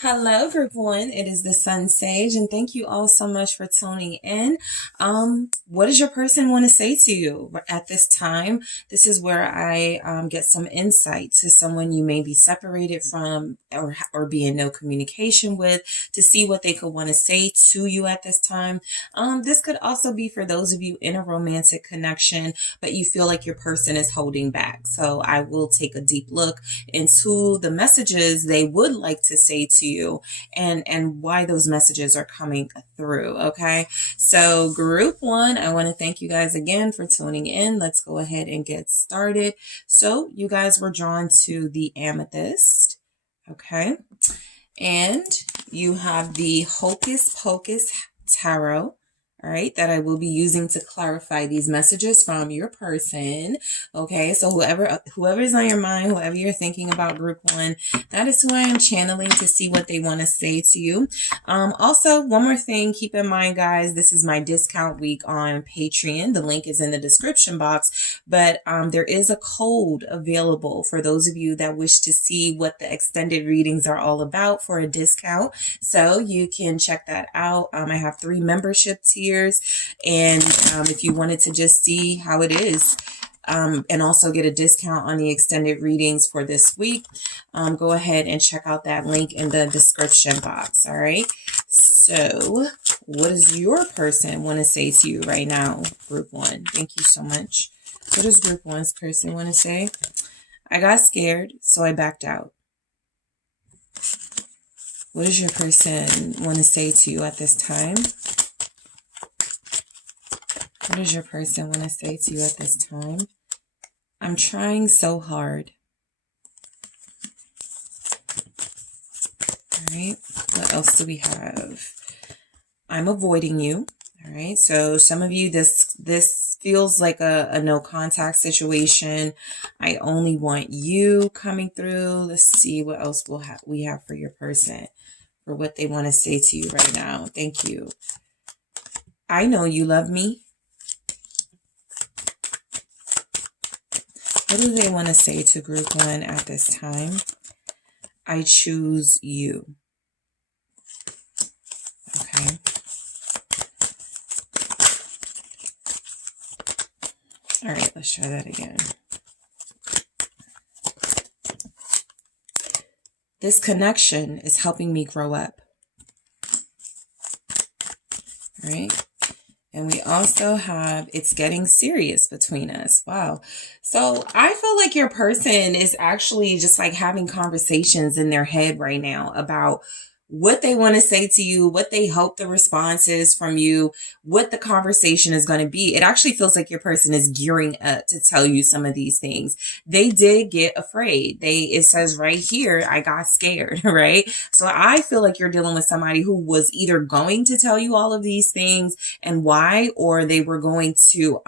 Hello, everyone. It is the Sun Sage, and thank you all so much for tuning in. What does your person want to say to you at this time? This is where I get some insight to someone you may be separated from or be in no communication with to see what they could want to say to you at this time. This could also be for those of you in a romantic connection, but you feel like your person is holding back. So I will take a deep look into the messages they would like to say to you and why those messages are coming through. Okay, so group one, I want to thank you guys again for tuning in. Let's go ahead and get started. So you guys were drawn to the amethyst. Okay, and you have the Hocus Pocus Tarot. All right, that I will be using to clarify these messages from your person. Okay, so whoever is on your mind, whoever you're thinking about, group one, that is who I am channeling to see what they want to say to you. Also, one more thing, keep in mind, guys, this is my discount week on Patreon. The link is in the description box, but there is a code available for those of you that wish to see what the extended readings are all about for a discount. So you can check that out. I have 3 membership tiers. And if you wanted to just see how it is and also get a discount on the extended readings for this week, go ahead and check out that link in the description box. All right. So what does your person want to say to you right now, group one? Thank you so much. What does group one's person want to say? I got scared, so I backed out. What does your person want to say to you at this time? What does your person want to say to you at this time? I'm trying so hard. All right. What else do we have? I'm avoiding you. All right. So some of you, this feels like a no contact situation. I only want you coming through. Let's see what else we have for your person, for what they want to say to you right now. Thank you. I know you love me. What do they want to say to group one at this time? I choose you. Okay. All right, let's try that again. This connection is helping me grow up. All right. And we also have, it's getting serious between us. Wow. So I feel like your person is actually just like having conversations in their head right now about what they want to say to you, what they hope the response is from you, what the conversation is going to be. It actually feels like your person is gearing up to tell you some of these things. They did get afraid. It says right here, I got scared, right? So I feel like you're dealing with somebody who was either going to tell you all of these things and why, or they were going to,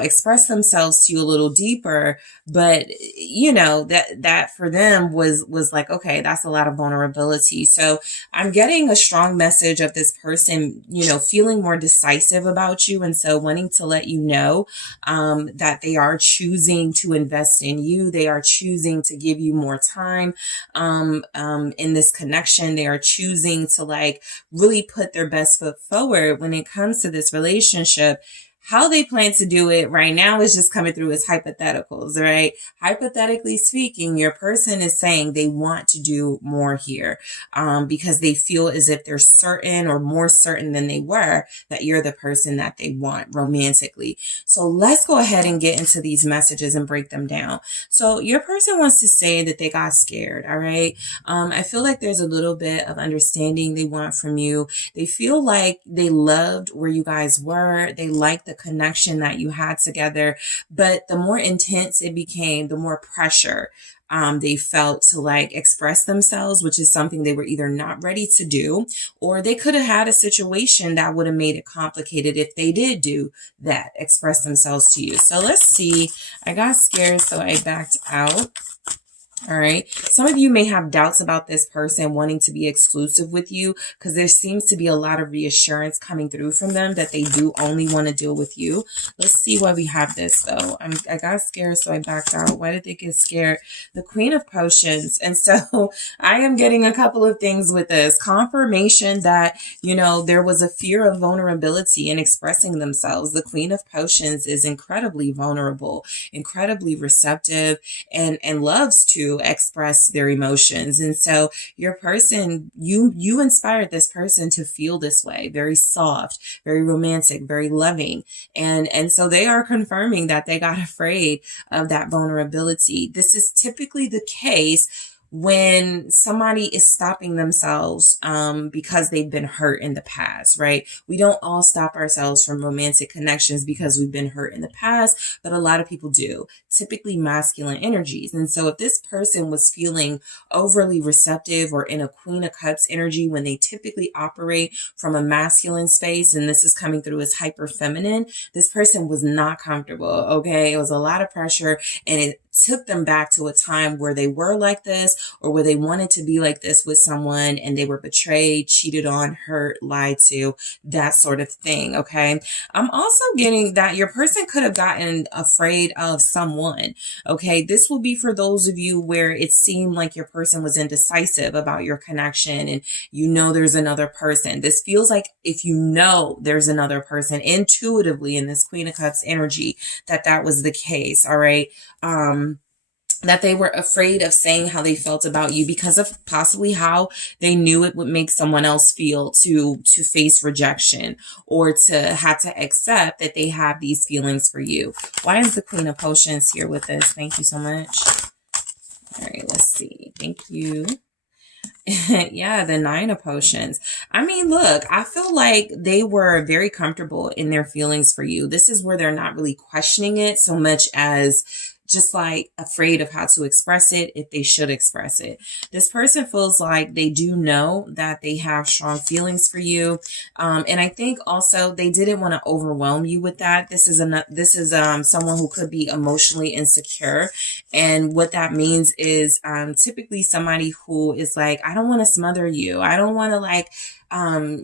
express themselves to you a little deeper, but that for them was like, okay, that's a lot of vulnerability. So I'm getting a strong message of this person, feeling more decisive about you. And so wanting to let you know, that they are choosing to invest in you. They are choosing to give you more time, in this connection. They are choosing to like really put their best foot forward when it comes to this relationship. How they plan to do it right now is just coming through as hypotheticals, right? Hypothetically speaking, your person is saying they want to do more here because they feel as if they're certain or more certain than they were that you're the person that they want romantically. So let's go ahead and get into these messages and break them down. So your person wants to say that they got scared, all right? I feel like there's a little bit of understanding they want from you. They feel like they loved where you guys were. They liked the connection that you had together, but the more intense it became, the more pressure they felt to like express themselves, which is something they were either not ready to do, or they could have had a situation that would have made it complicated if they did do that, express themselves to you. So let's see. I got scared, so I backed out. All right. Some of you may have doubts about this person wanting to be exclusive with you because there seems to be a lot of reassurance coming through from them that they do only want to deal with you. Let's see why we have this though. I got scared, so I backed out. Why did they get scared? The Queen of Potions. And so I am getting a couple of things with this. Confirmation that, you know, there was a fear of vulnerability in expressing themselves. The Queen of Potions is incredibly vulnerable, incredibly receptive, and loves to express their emotions. And so your person, you inspired this person to feel this way, very soft, very romantic, very loving. And so they are confirming that they got afraid of that vulnerability. This is typically the case when somebody is stopping themselves because they've been hurt in the past, right? We don't all stop ourselves from romantic connections because we've been hurt in the past, but a lot of people do, typically masculine energies. And so if this person was feeling overly receptive or in a Queen of Cups energy when they typically operate from a masculine space, and this is coming through as hyper feminine, this person was not comfortable, okay? It was a lot of pressure, and it took them back to a time where they were like this or where they wanted to be like this with someone and they were betrayed, cheated on, hurt, lied to, that sort of thing. Okay. I'm also getting that your person could have gotten afraid of someone. Okay. This will be for those of you where it seemed like your person was indecisive about your connection and you know there's another person. This feels like if you know there's another person intuitively in this Queen of Cups energy, that was the case. All right. That they were afraid of saying how they felt about you because of possibly how they knew it would make someone else feel to face rejection or to have to accept that they have these feelings for you. Why is the Queen of Potions here with us? Thank you so much. All right, let's see. Thank you. Yeah, the Nine of Potions. I mean, look, I feel like they were very comfortable in their feelings for you. This is where they're not really questioning it so much as just like afraid of how to express it, if they should express it. This person feels like they do know that they have strong feelings for you. And I think also they didn't want to overwhelm you with that. This is someone who could be emotionally insecure. And what that means is typically somebody who is like, I don't want to smother you. I don't want to like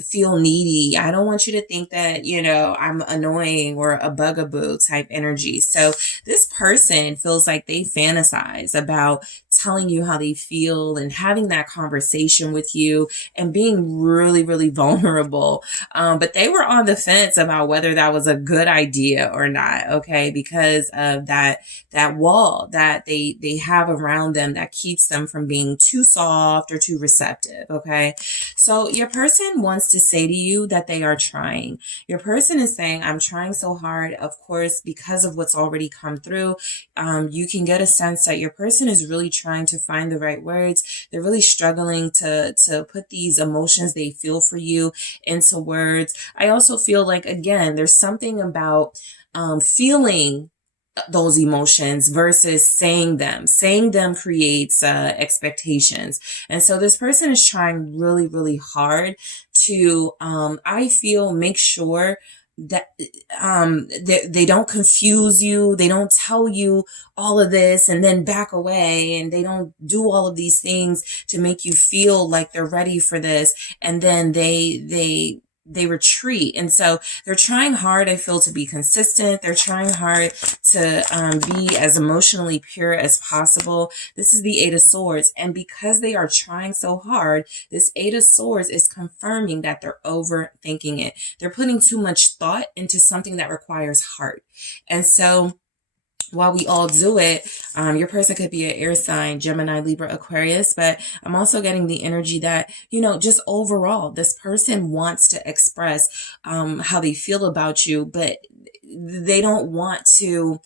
feel needy. I don't want you to think that, you know, I'm annoying or a bugaboo type energy. So this person feels like they fantasize about telling you how they feel and having that conversation with you and being really, really vulnerable. But they were on the fence about whether that was a good idea or not. Okay. Because of that wall that they have around them that keeps them from being too soft or too receptive. Okay. So your person wants to say to you that they are trying. Your person is saying, I'm trying so hard. Of course, because of what's already come through, you can get a sense that your person is really trying to find the right words. They're really struggling to put these emotions they feel for you into words. I also feel like, again, there's something about feeling those emotions versus saying them. Saying them creates expectations. And so this person is trying really, really hard to, I feel, make sure that they don't confuse you. They don't tell you all of this and then back away, and they don't do all of these things to make you feel like they're ready for this, and then they retreat. And so they're trying hard, I feel, to be consistent. They're trying hard to be as emotionally pure as possible. This is the Eight of Swords. And because they are trying so hard, this Eight of Swords is confirming that they're overthinking it. They're putting too much thought into something that requires heart. And so while we all do it, your person could be an air sign, Gemini, Libra, Aquarius, but I'm also getting the energy that, you know, just overall, this person wants to express how they feel about you, but they don't want to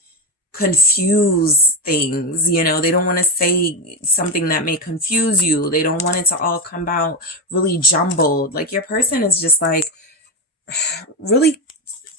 confuse things. You know, they don't want to say something that may confuse you. They don't want it to all come out really jumbled. Like your person is just like really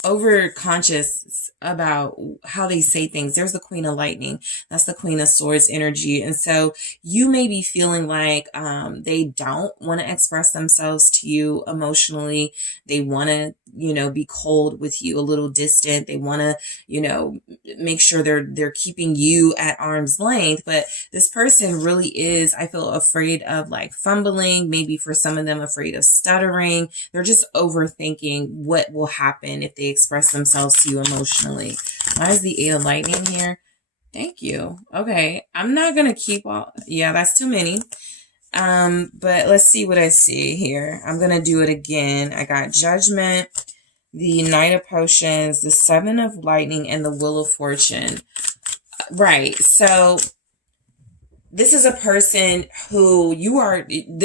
over conscious about how they say things. There's the Queen of Lightning. That's the Queen of Swords energy. And so you may be feeling like they don't want to express themselves to you emotionally. They want to, be cold with you, a little distant. They want to, make sure they're keeping you at arm's length. But this person really is, I feel, afraid of like fumbling, maybe for some of them afraid of stuttering. They're just overthinking what will happen if they express themselves to you emotionally. Why is the Eight of Lightning here? Thank you. Okay. I'm not going to keep all, yeah, that's too many. But let's see what I see here. I'm going to do it again. I got Judgment, the Knight of Potions, the Seven of Lightning, and the Wheel of Fortune. Right. So this is a person who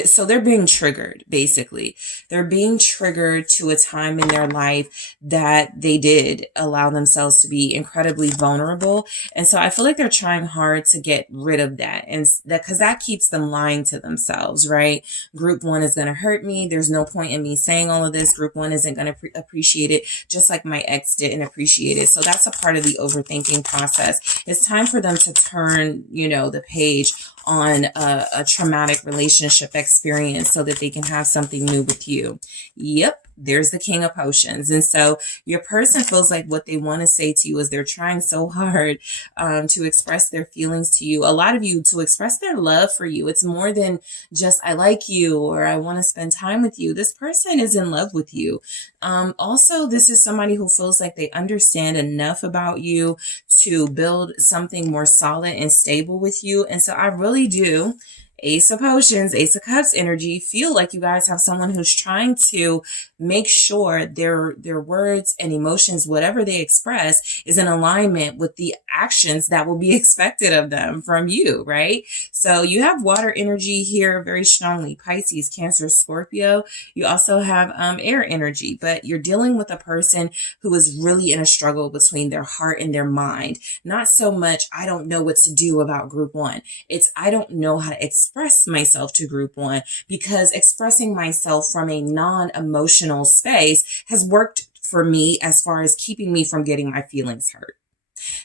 so they're being triggered, basically. They're being triggered to a time in their life that they did allow themselves to be incredibly vulnerable. And so I feel like they're trying hard to get rid of that. And because that keeps them lying to themselves, right? Group one is going to hurt me. There's no point in me saying all of this. Group one isn't going to appreciate it, just like my ex didn't appreciate it. So that's a part of the overthinking process. It's time for them to turn, the page on a traumatic relationship experience so that they can have something new with you. Yep. There's the King of Potions. And so your person feels like what they want to say to you is they're trying so hard to express their feelings to you. A lot of you to express their love for you. It's more than just, I like you or I want to spend time with you. This person is in love with you. Also, this is somebody who feels like they understand enough about you to build something more solid and stable with you. And so I really do, Ace of Potions, Ace of Cups energy, feel like you guys have someone who's trying to make sure their words and emotions, whatever they express, is in alignment with the actions that will be expected of them from you, right? So you have water energy here very strongly, Pisces, Cancer, Scorpio. You also have air energy, but you're dealing with a person who is really in a struggle between their heart and their mind. Not so much, I don't know what to do about group one. It's, I don't know how to express myself to group one, because expressing myself from a non-emotional space has worked for me as far as keeping me from getting my feelings hurt.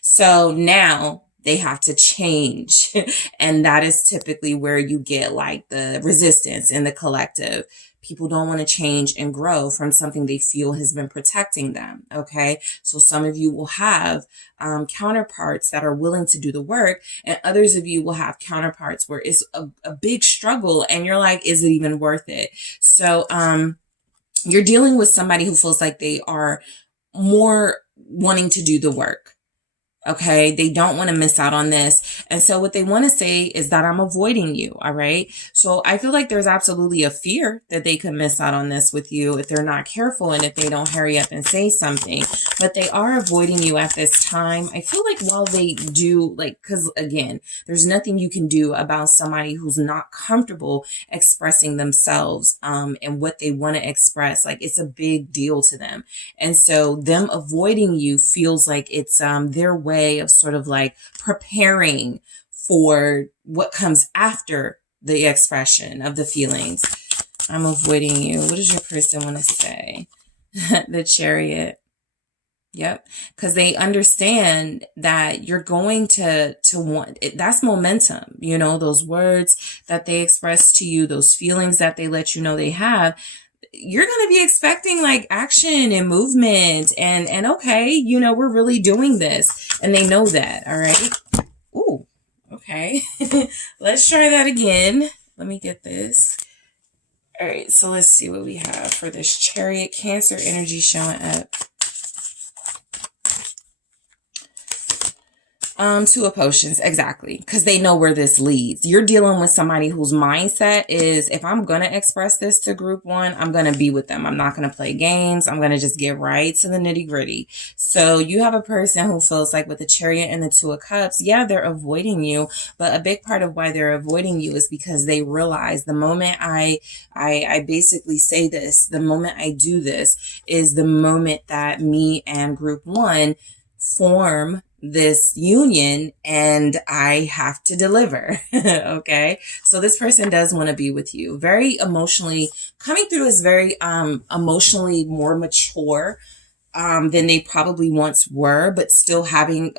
So now they have to change. And that is typically where you get like the resistance in the collective. People don't want to change and grow from something they feel has been protecting them. Okay. So some of you will have counterparts that are willing to do the work, and others of you will have counterparts where it's a big struggle and you're like, is it even worth it? So, you're dealing with somebody who feels like they are more wanting to do the work. Okay. They don't want to miss out on this. And so what they want to say is that I'm avoiding you. All right. So I feel like there's absolutely a fear that they could miss out on this with you if they're not careful and if they don't hurry up and say something, but they are avoiding you at this time. I feel like while they do, like, cause again, there's nothing you can do about somebody who's not comfortable expressing themselves, and what they want to express. Like, it's a big deal to them. And so them avoiding you feels like it's, their way of sort of like preparing for what comes after the expression of the feelings. I'm avoiding you. What does your person want to say? The Chariot. Yep. Because they understand that you're going to want it. That's momentum. Those words that they express to you, those feelings that they let you know they have, you're going to be expecting like action and movement and okay, we're really doing this. And they know that. All right. Ooh, okay. Let's try that again. Let me get this. All right. So let's see what we have for this Chariot, Cancer energy showing up. Two of Potions, exactly, because they know where this leads. You're dealing with somebody whose mindset is, if I'm going to express this to group one, I'm going to be with them. I'm not going to play games. I'm going to just get right to the nitty gritty. So you have a person who feels like with the Chariot and the Two of Cups, yeah, they're avoiding you, but a big part of why they're avoiding you is because they realize the moment I basically say this, the moment I do this is the moment that me and group one form this union and I have to deliver. Okay. So this person does want to be with you. Very emotionally coming through is very, emotionally more mature, than they probably once were, but still having,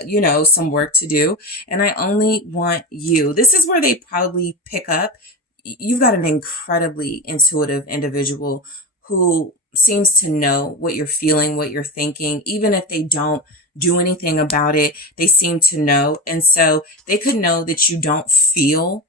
some work to do. And I only want you. This is where they probably pick up. You've got an incredibly intuitive individual who seems to know what you're feeling, what you're thinking, even if they don't do anything about it, they seem to know. And so they could know that you don't feel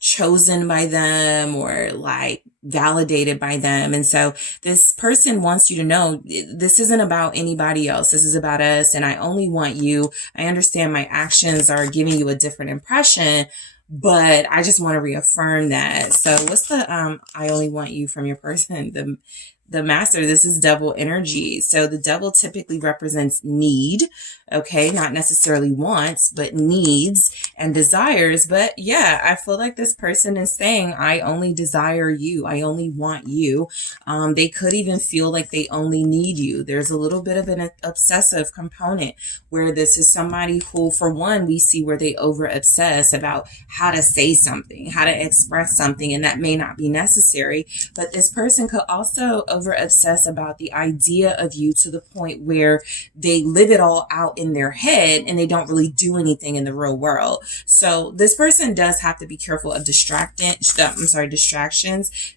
chosen by them or like validated by them. And so this person wants you to know this isn't about anybody else. This is about us. And I only want you. I understand my actions are giving you a different impression, but I just want to reaffirm that. So what's the I only want you from your person? The master, this is devil energy. So the devil typically represents need, okay? Not necessarily wants, but needs and desires. But yeah, I feel like this person is saying, I only desire you. I only want you. They could even feel like they only need you. There's a little bit of an obsessive component where this is somebody who, for one, we see where they over obsess about how to say something, how to express something, and that may not be necessary. But this person could also over obsess about the idea of you to the point where they live it all out in their head and they don't really do anything in the real world. So this person does have to be careful of distractions,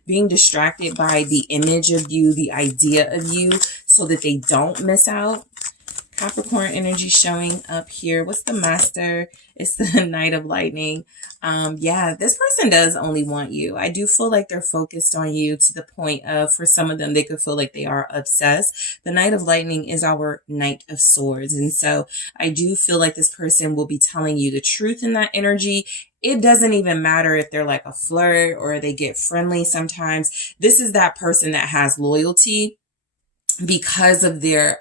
being distracted by the image of you, the idea of you, so that they don't miss out. Capricorn energy showing up here. What's the master? It's the Knight of Lightning. Yeah, this person does only want you. I do feel like they're focused on you to the point of, for some of them, they could feel like they are obsessed. The Knight of Lightning is our Knight of Swords. And so I do feel like this person will be telling you the truth in that energy. It doesn't even matter if they're like a flirt or they get friendly sometimes. This is that person that has loyalty because of their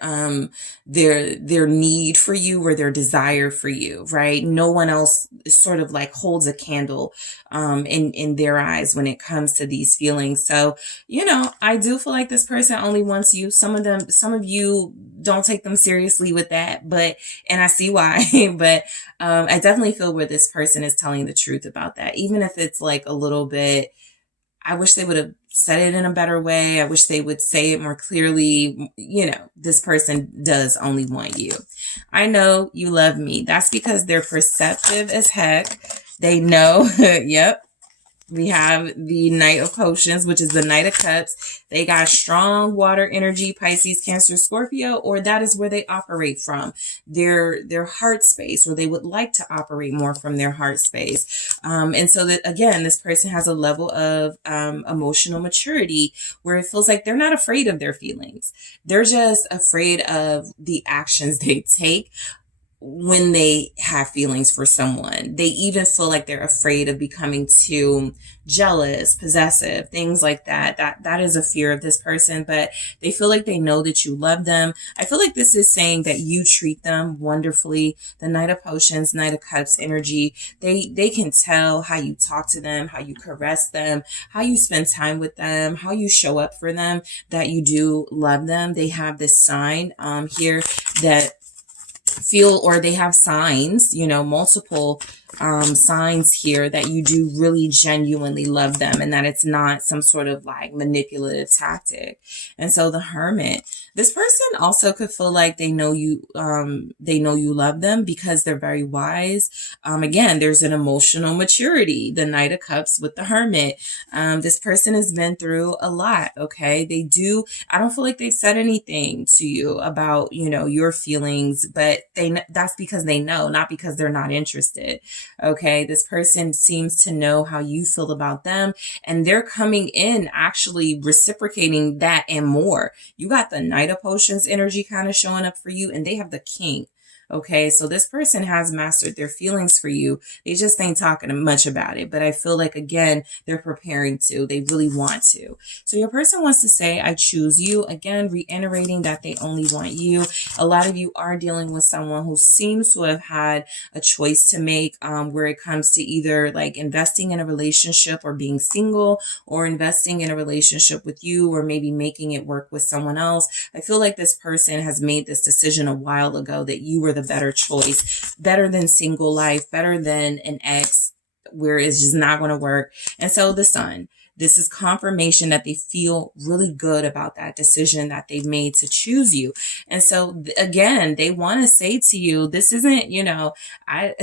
need for you or their desire for you, right? No one else sort of like holds a candle in their eyes when it comes to these feelings. So, I do feel like this person only wants you. Some of you don't take them seriously with that, and I see why, but I definitely feel where this person is telling the truth about that, even if it's like a little bit. I wish they would have said it in a better way. I wish they would say it more clearly. This person does only want you. I know you love me. That's because they're perceptive as heck. They know. Yep. We have the Knight of Potions, which is the Knight of Cups. They got strong water energy, Pisces, Cancer, Scorpio, or that is where they operate from, their heart space, or they would like to operate more from their heart space. And so that, again, this person has a level of emotional maturity where it feels like they're not afraid of their feelings. They're just afraid of the actions they take when they have feelings for someone. They even feel like they're afraid of becoming too jealous, possessive, things like that. That is a fear of this person, but they feel like they know that you love them. I feel like this is saying that you treat them wonderfully. The Knight of Potions, Knight of Cups energy, they can tell how you talk to them, how you caress them, how you spend time with them, how you show up for them, that you do love them. They have this sign here that or they have signs, multiple signs here that you do really genuinely love them and that it's not some sort of like manipulative tactic. And so the Hermit, this person also could feel like they know you love them because they're very wise. Again, there's an emotional maturity, the Knight of Cups with the Hermit. This person has been through a lot. Okay. I don't feel like they've said anything to you about, your feelings, but that's because they know, not because they're not interested. Okay. This person seems to know how you feel about them, and they're coming in actually reciprocating that and more. You got the Knight of Potions energy kind of showing up for you, and they have the King. Okay, so this person has mastered their feelings for you. They just ain't talking much about it. But I feel like, again, they're preparing to. They really want to. So your person wants to say, I choose you. Again, reiterating that they only want you. A lot of you are dealing with someone who seems to have had a choice to make where it comes to either like investing in a relationship or being single, or investing in a relationship with you, or maybe making it work with someone else. I feel like this person has made this decision a while ago that you were the better choice, better than single life, better than an ex where it's just not going to work. And so the Sun, This is confirmation that they feel really good about that decision that they've made to choose you. And so again, they want to say to you, this isn't, I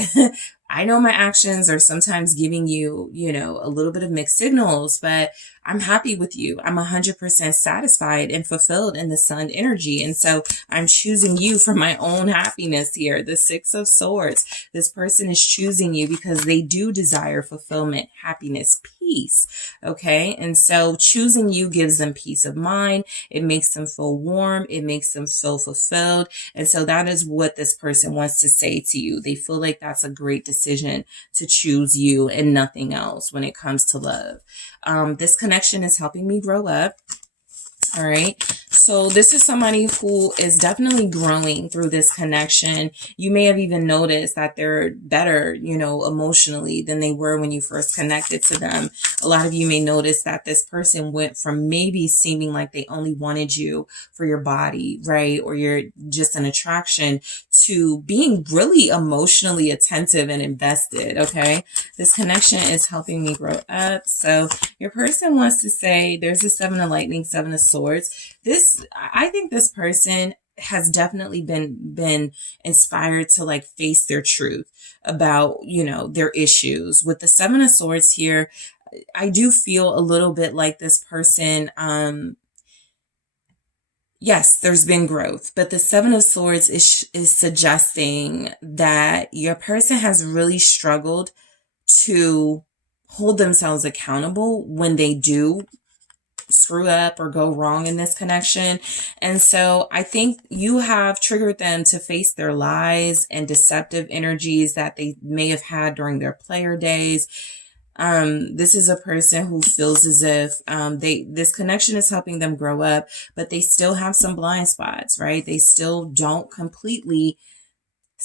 I know my actions are sometimes giving you, a little bit of mixed signals, but I'm happy with you. I'm 100% satisfied and fulfilled in the sun energy. And so I'm choosing you for my own happiness here. The Six of Swords. This person is choosing you because they do desire fulfillment, happiness, peace. Okay. And so choosing you gives them peace of mind. It makes them feel warm. It makes them feel fulfilled. And so that is what this person wants to say to you. They feel like that's a great decision to choose you and nothing else when it comes to love. This connection is helping me grow up. All right. So this is somebody who is definitely growing through this connection. You may have even noticed that they're better, emotionally than they were when you first connected to them. A lot of you may notice that this person went from maybe seeming like they only wanted you for your body, right? Or you're just an attraction, to being really emotionally attentive and invested. Okay. This connection is helping me grow up. So your person wants to say, there's the Seven of Lightning, Seven of Swords. I think this person has definitely been inspired to like face their truth about, their issues. With the Seven of Swords here, I do feel a little bit like this person, yes, there's been growth, but the Seven of Swords is suggesting that your person has really struggled to hold themselves accountable when they do screw up or go wrong in this connection. And so I think you have triggered them to face their lies and deceptive energies that they may have had during their player days. This is a person who feels as if this connection is helping them grow up, but they still have some blind spots, right? They still don't completely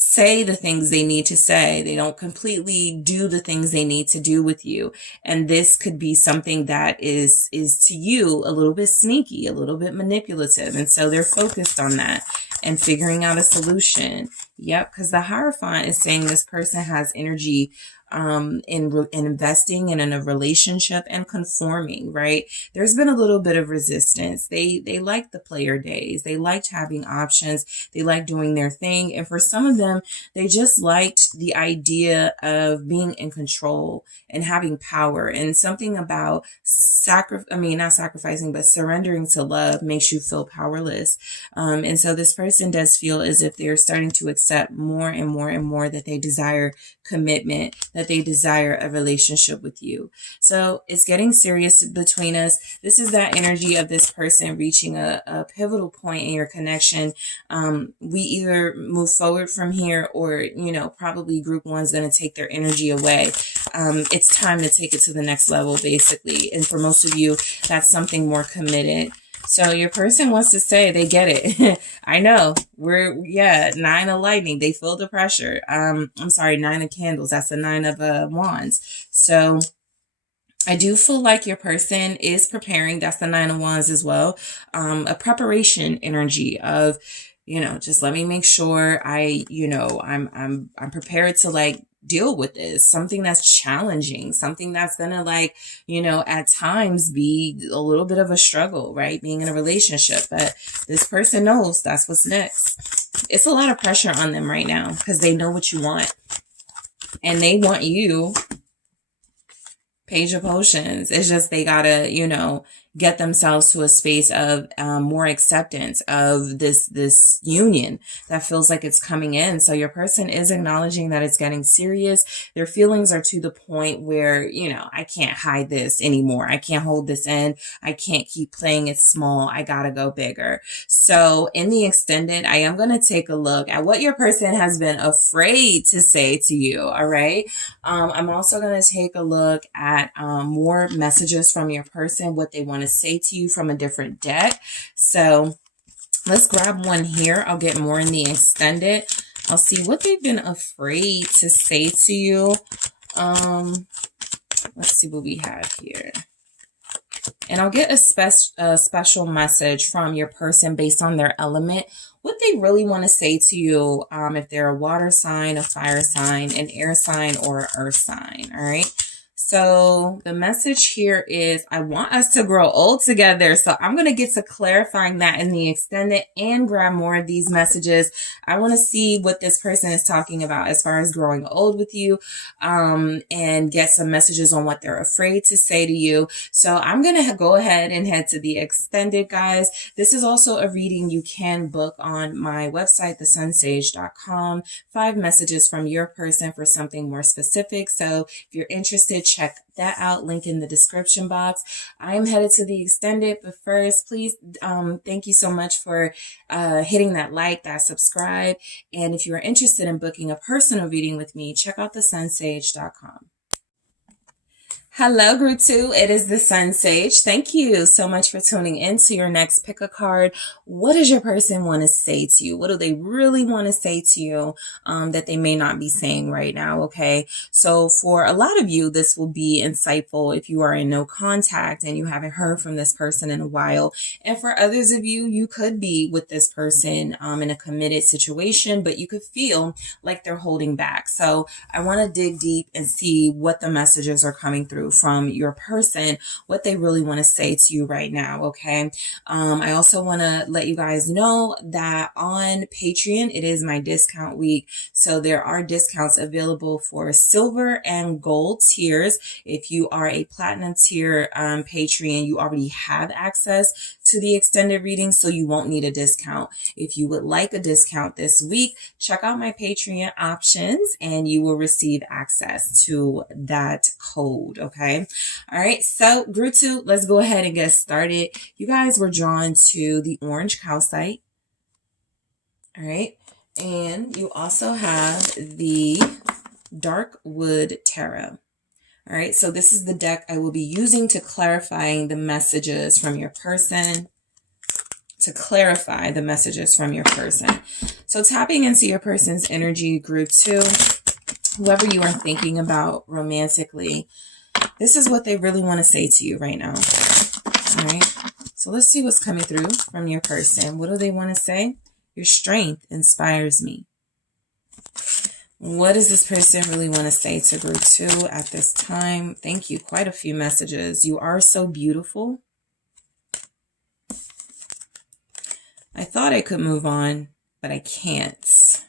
say the things they need to say. They don't completely do the things they need to do with you. And this could be something that is to you a little bit sneaky, a little bit manipulative. And so they're focused on that and figuring out a solution. Yep. Because the Hierophant is saying this person has energy in investing in a relationship and conforming, right? There's been a little bit of resistance. They like the player days. They liked having options. They like doing their thing. And for some of them, they just liked the idea of being in control and having power. And something about not sacrificing, but surrendering to love makes you feel powerless. And so this person does feel as if they're starting to accept more and more and more that they desire commitment, that they desire a relationship with you. So it's getting serious between us. This is that energy of this person reaching a pivotal point in your connection. We either move forward from here or, probably group one's going to take their energy away. It's time to take it to the next level, basically. And for most of you, that's something more committed. So your person wants to say they get it. I know. Nine of Lightning. They feel the pressure. I'm sorry, Nine of Candles. That's the Nine of Wands. So I do feel like your person is preparing. That's the Nine of Wands as well. A preparation energy of, just let me make sure I'm prepared to like deal with this, something that's challenging, something that's gonna at times be a little bit of a struggle, right? Being in a relationship, but this person knows that's what's next. It's a lot of pressure on them right now because they know what you want and they want you. Page of Potions. It's just they gotta, get themselves to a space of more acceptance of this union that feels like it's coming in. So your person is acknowledging that it's getting serious. Their feelings are to the point where, I can't hide this anymore. I can't hold this in. I can't keep playing it small. I gotta go bigger. So in the extended, I am going to take a look at what your person has been afraid to say to you. All right. I'm also going to take a look at more messages from your person, what they want to say to you from a different deck. So let's grab one here. I'll get more in the extended. I'll see what they've been afraid to say to you. Let's see what we have here. And I'll get a special message from your person based on their element, what they really want to say to you, if they're a water sign, a fire sign, an air sign, or an earth sign. All right. So the message here is, I want us to grow old together. So I'm going to get to clarifying that in the extended and grab more of these messages. I want to see what this person is talking about as far as growing old with you, and get some messages on what they're afraid to say to you. So I'm going to go ahead and head to the extended, guys. This is also a reading you can book on my website, TheSunSage.com. 5 messages from your person for something more specific. So if you're interested, check that out. Link in the description box. I am headed to the extended, but first, please, thank you so much for hitting that like, that subscribe. And if you are interested in booking a personal reading with me, check out TheSunSage.com. Hello, Group 2. It is the Sun Sage. Thank you so much for tuning in to your next pick a card. What does your person want to say to you? What do they really want to say to you that they may not be saying right now? Okay. So for a lot of you, this will be insightful if you are in no contact and you haven't heard from this person in a while. And for others of you, you could be with this person in a committed situation, but you could feel like they're holding back. So I want to dig deep and see what the messages are coming through from your person, what they really want to say to you right now. Okay. I also want to let you guys know that on Patreon, it is my discount week. So there are discounts available for silver and gold tiers. If you are a platinum tier Patreon, you already have access to the extended reading, so you won't need a discount. If you would like a discount this week, check out my Patreon options and you will receive access to that code. Okay. All right. So Group 2, let's go ahead and get started. You guys were drawn to the orange calcite. All right. And you also have the dark wood tarot. All right, so this is the deck I will be using to clarifying the messages from your person. So tapping into your person's energy, Group 2, whoever you are thinking about romantically, this is what they really want to say to you right now. All right, so let's see what's coming through from your person. What do they want to say? Your strength inspires me. What does this person really want to say to Group 2 at this time? Thank you. Quite a few messages. You are so beautiful. I thought I could move on, but I can't.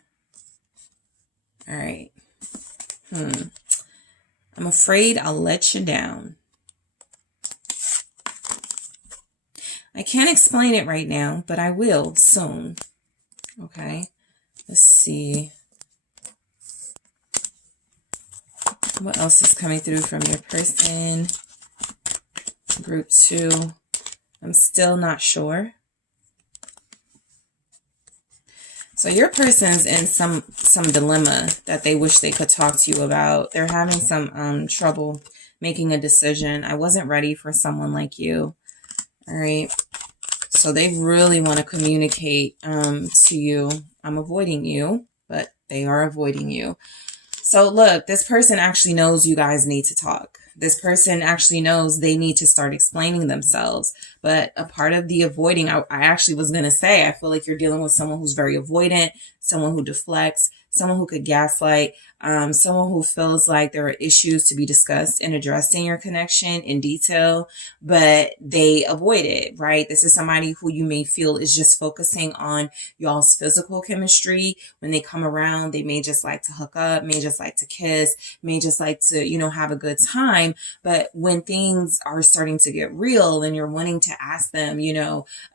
All right. I'm afraid I'll let you down. I can't explain it right now, but I will soon. Okay. Let's see. What else is coming through from your person? Group 2. I'm still not sure. So your person's in some dilemma that they wish they could talk to you about. They're having some trouble making a decision. I wasn't ready for someone like you. All right. So they really want to communicate to you. I'm avoiding you, but they are avoiding you. So look, this person actually knows you guys need to talk. This person actually knows they need to start explaining themselves. But a part of the avoiding, I actually was going to say, I feel like you're dealing with someone who's very avoidant, someone who deflects, someone who could gaslight, someone who feels like there are issues to be discussed and addressed in your connection in detail, but they avoid it, right? This is somebody who you may feel is just focusing on y'all's physical chemistry. When they come around, they may just like to hook up, may just like to kiss, may just like to, have a good time. But when things are starting to get real and you're wanting to ask them,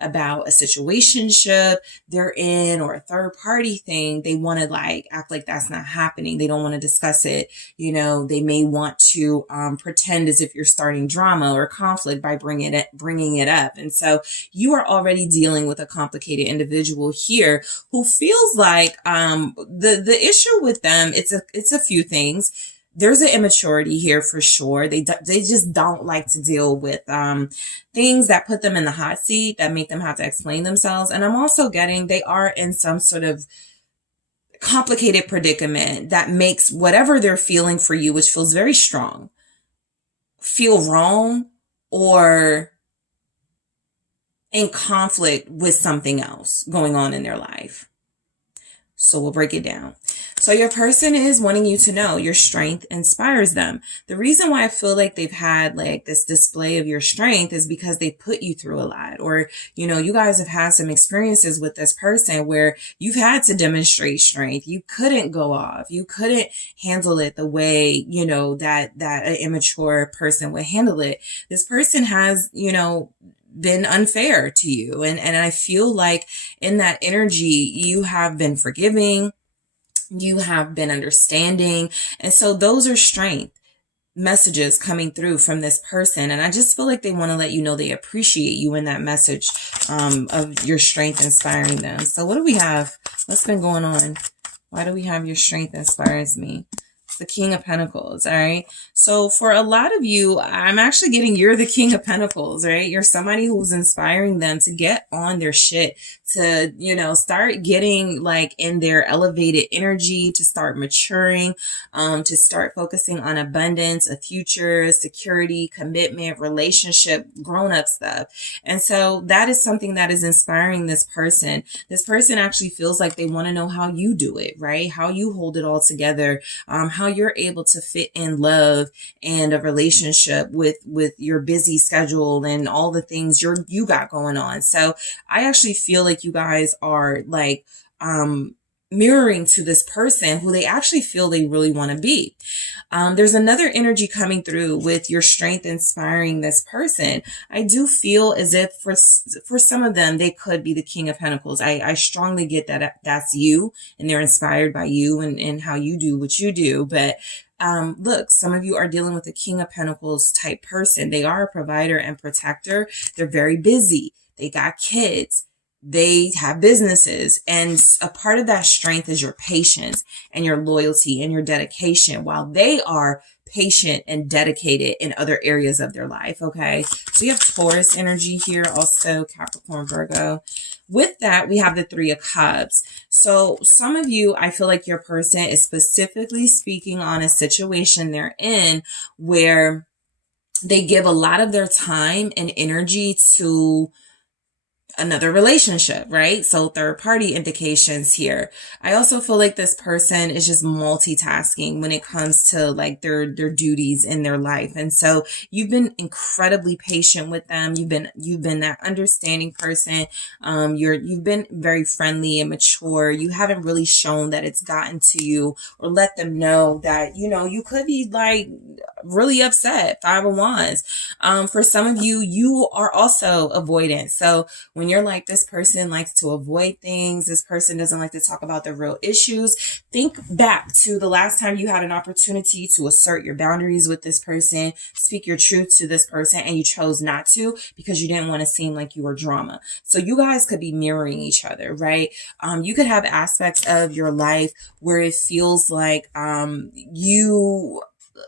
about a situationship they're in or a third party thing, they want to act like that's not happening. They don't want to discuss it. They may want to pretend as if you're starting drama or conflict by bringing it up. And so you are already dealing with a complicated individual here who feels like the issue with them, it's a few things. There's an immaturity here for sure. They just don't like to deal with things that put them in the hot seat, that make them have to explain themselves. And I'm also getting they are in some sort of complicated predicament that makes whatever they're feeling for you, which feels very strong, feel wrong or in conflict with something else going on in their life. So we'll break it down. So your person is wanting you to know your strength inspires them. The reason why I feel like they've had like this display of your strength is because they put you through a lot, or, you know, you guys have had some experiences with this person where you've had to demonstrate strength. You couldn't go off. You couldn't handle it the way, you know, that an immature person would handle it. This person has, you know, been unfair to you. And I feel like in that energy, you have been forgiving, you have been understanding. And so those are strength messages coming through from this person. And I just feel like they want to let you know they appreciate you in that message of your strength inspiring them. So what do we have? What's been going on? Why do we have your strength inspires me? The King of Pentacles. All right. So for a lot of you, I'm actually getting you're the King of Pentacles, right? You're somebody who's inspiring them to get on their shit, to, you know, start getting like in their elevated energy, to start maturing, to start focusing on abundance, a future, security, commitment, relationship, grown-up stuff. And so that is something that is inspiring this person. This person actually feels like they want to know how you do it, right? How you hold it all together, how you're able to fit in love and a relationship with your busy schedule and all the things you got going on. So I actually feel like you guys are like mirroring to this person who they actually feel they really want to be. There's another energy coming through with your strength inspiring this person. I do feel as if for some of them, they could be the King of Pentacles. I strongly get that that's you and they're inspired by you and how you do what you do. But look, some of you are dealing with a King of Pentacles type person. They are a provider and protector. They're very busy. They got kids. They have businesses, and a part of that strength is your patience and your loyalty and your dedication, while they are patient and dedicated in other areas of their life. Okay. So you have Taurus energy here, also Capricorn, Virgo. With that, we have the Three of Cups. So some of you, I feel like your person is specifically speaking on a situation they're in where they give a lot of their time and energy to another relationship, right? So third party indications here. I also feel like this person is just multitasking when it comes to like their duties in their life. And so you've been incredibly patient with them. You've been that understanding person. You've been very friendly and mature. You haven't really shown that it's gotten to you or let them know that, you know, you could be like really upset. Five of Wands. For some of you, you are also avoidant. So when you're like, this person likes to avoid things, this person doesn't like to talk about the real issues, think back to the last time you had an opportunity to assert your boundaries with this person, speak your truth to this person, and you chose not to because you didn't want to seem like you were drama. So you guys could be mirroring each other, right? You could have aspects of your life where it feels like you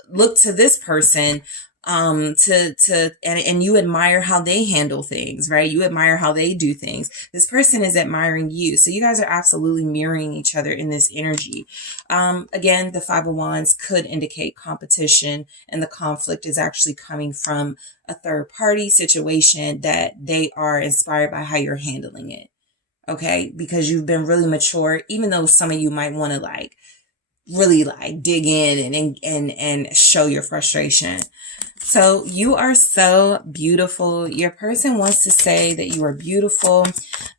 look to this person and you admire how they handle things, right? You admire how they do things. This person is admiring you. So you guys are absolutely mirroring each other in this energy. Again, the Five of Wands could indicate competition, and the conflict is actually coming from a third party situation that they are inspired by how you're handling it. Okay. Because you've been really mature, even though some of you might want to like really like dig in and show your frustration. So you are so beautiful. Your person wants to say that you are beautiful.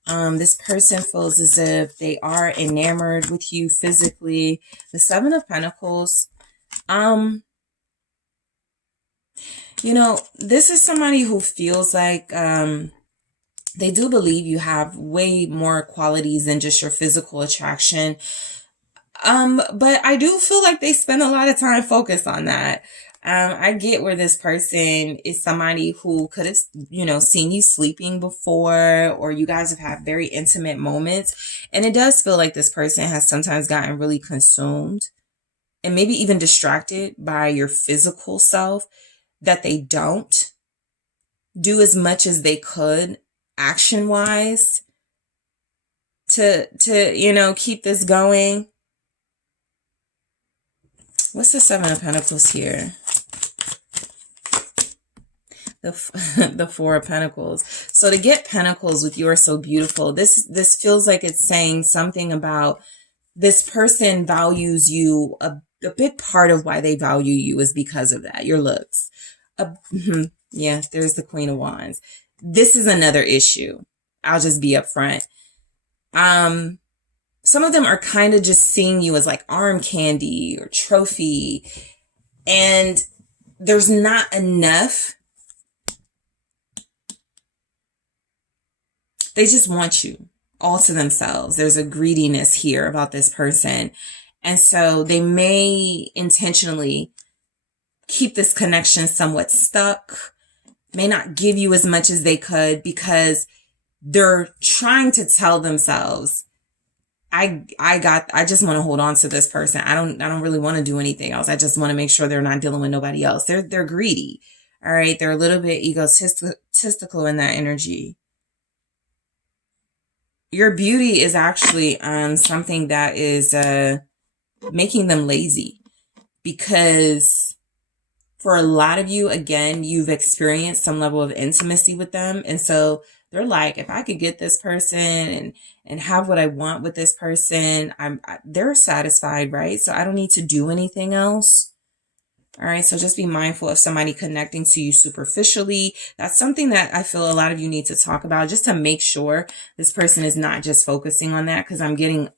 This person feels as if they are enamored with you physically. The Seven of Pentacles. You know, this is somebody who feels like, they do believe you have way more qualities than just your physical attraction. But I do feel like they spend a lot of time focused on that. I get where this person is somebody who could have, you know, seen you sleeping before, or you guys have had very intimate moments. And it does feel like this person has sometimes gotten really consumed and maybe even distracted by your physical self, that they don't do as much as they could action wise to, you know, keep this going. What's the Seven of Pentacles here? The Four of Pentacles. So to get Pentacles with You Are So Beautiful, this feels like it's saying something about this person values you. A big part of why they value you is because of that, your looks. Yeah, there's the Queen of Wands. This is another issue. I'll just be upfront. Some of them are kind of just seeing you as like arm candy or trophy, and there's not enough. They just want you all to themselves. There's a greediness here about this person. And so they may intentionally keep this connection somewhat stuck, may not give you as much as they could because they're trying to tell themselves, I just want to hold on to this person. I don't really want to do anything else. I just want to make sure they're not dealing with nobody else. They're greedy. All right. They're a little bit egotistical in that energy. Your beauty is actually something that is making them lazy, because for a lot of you, again, you've experienced some level of intimacy with them. And so they're like, if I could get this person and have what I want with this person, they're satisfied, right? So I don't need to do anything else. All right. So just be mindful of somebody connecting to you superficially. That's something that I feel a lot of you need to talk about, just to make sure this person is not just focusing on that, because I'm getting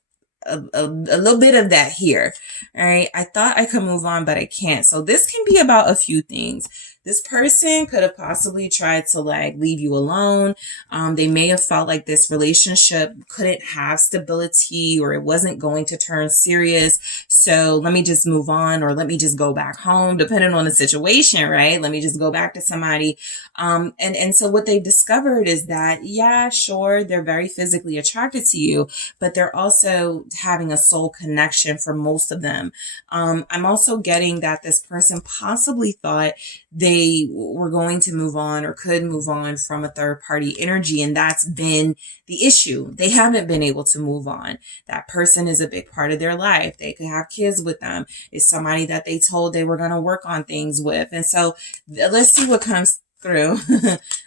a little bit of that here. All right. I thought I could move on, but I can't. So this can be about a few things. This person could have possibly tried to like leave you alone. They may have felt like this relationship couldn't have stability, or it wasn't going to turn serious. So let me just move on, or let me just go back home, depending on the situation, right? Let me just go back to somebody. And so what they've discovered is that, yeah, sure, they're very physically attracted to you, but they're also having a soul connection for most of them. I'm also getting that this person possibly thought they were going to move on or could move on from a third party energy. And that's been the issue. They haven't been able to move on. That person is a big part of their life. They could have kids with them. It's somebody that they told they were going to work on things with. And so let's see what comes through.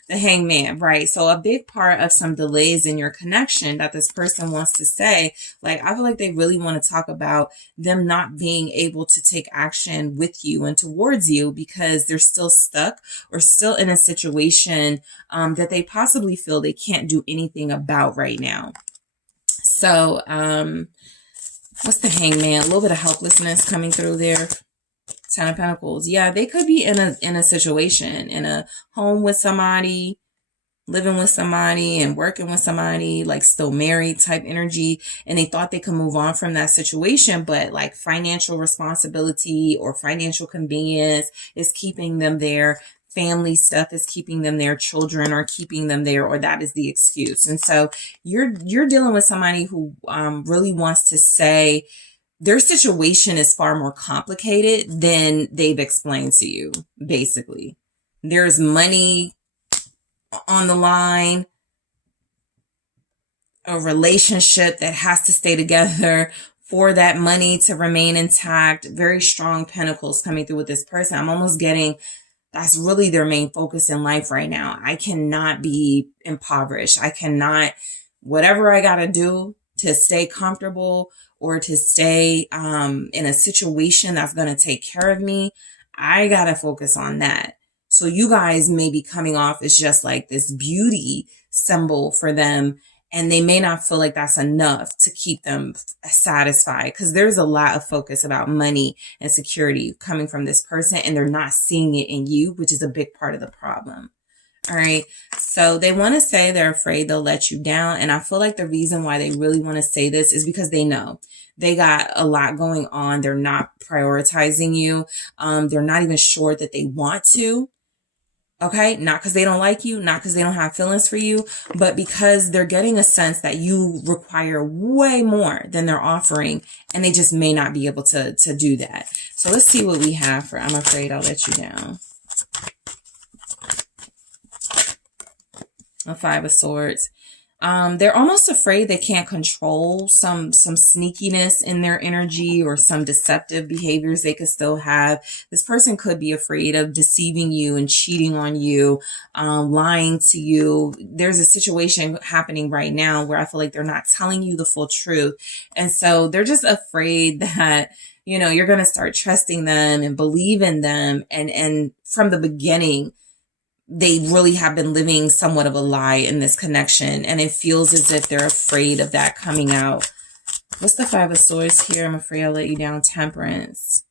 The Hangman, right? So a big part of some delays in your connection that this person wants to say, like, I feel like they really want to talk about them not being able to take action with you and towards you because they're still stuck or still in a situation that they possibly feel they can't do anything about right now. So what's the Hangman? A little bit of helplessness coming through there. Ten of Pentacles. Yeah, they could be in a situation, in a home with somebody, living with somebody and working with somebody, like still married type energy. And they thought they could move on from that situation, but like financial responsibility or financial convenience is keeping them there. Family stuff is keeping them there. Children are keeping them there, or that is the excuse. And so you're dealing with somebody who really wants to say, their situation is far more complicated than they've explained to you, basically. There's money on the line, a relationship that has to stay together for that money to remain intact. Very strong pentacles coming through with this person. I'm almost getting that's really their main focus in life right now. I cannot be impoverished. I cannot, whatever I got to do to stay comfortable or to stay in a situation that's going to take care of me, I got to focus on that. So you guys may be coming off as just like this beauty symbol for them, and they may not feel like that's enough to keep them satisfied, because there's a lot of focus about money and security coming from this person, and they're not seeing it in you, which is a big part of the problem. All right. So they want to say they're afraid they'll let you down. And I feel like the reason why they really want to say this is because they know they got a lot going on. They're not prioritizing you. They're not even sure that they want to. Okay. Not because they don't like you, not because they don't have feelings for you, but because they're getting a sense that you require way more than they're offering. And they just may not be able to do that. So let's see what we have for I'm afraid I'll let you down. A Five of Swords. They're almost afraid they can't control some sneakiness in their energy or some deceptive behaviors they could still have. This person could be afraid of deceiving you and cheating on you, lying to you. There's a situation happening right now where I feel like they're not telling you the full truth. And so they're just afraid that, you know, you're going to start trusting them and believe in them. And from the beginning, they really have been living somewhat of a lie in this connection. And it feels as if they're afraid of that coming out. What's the Five of Swords here? I'm afraid I'll let you down. Temperance.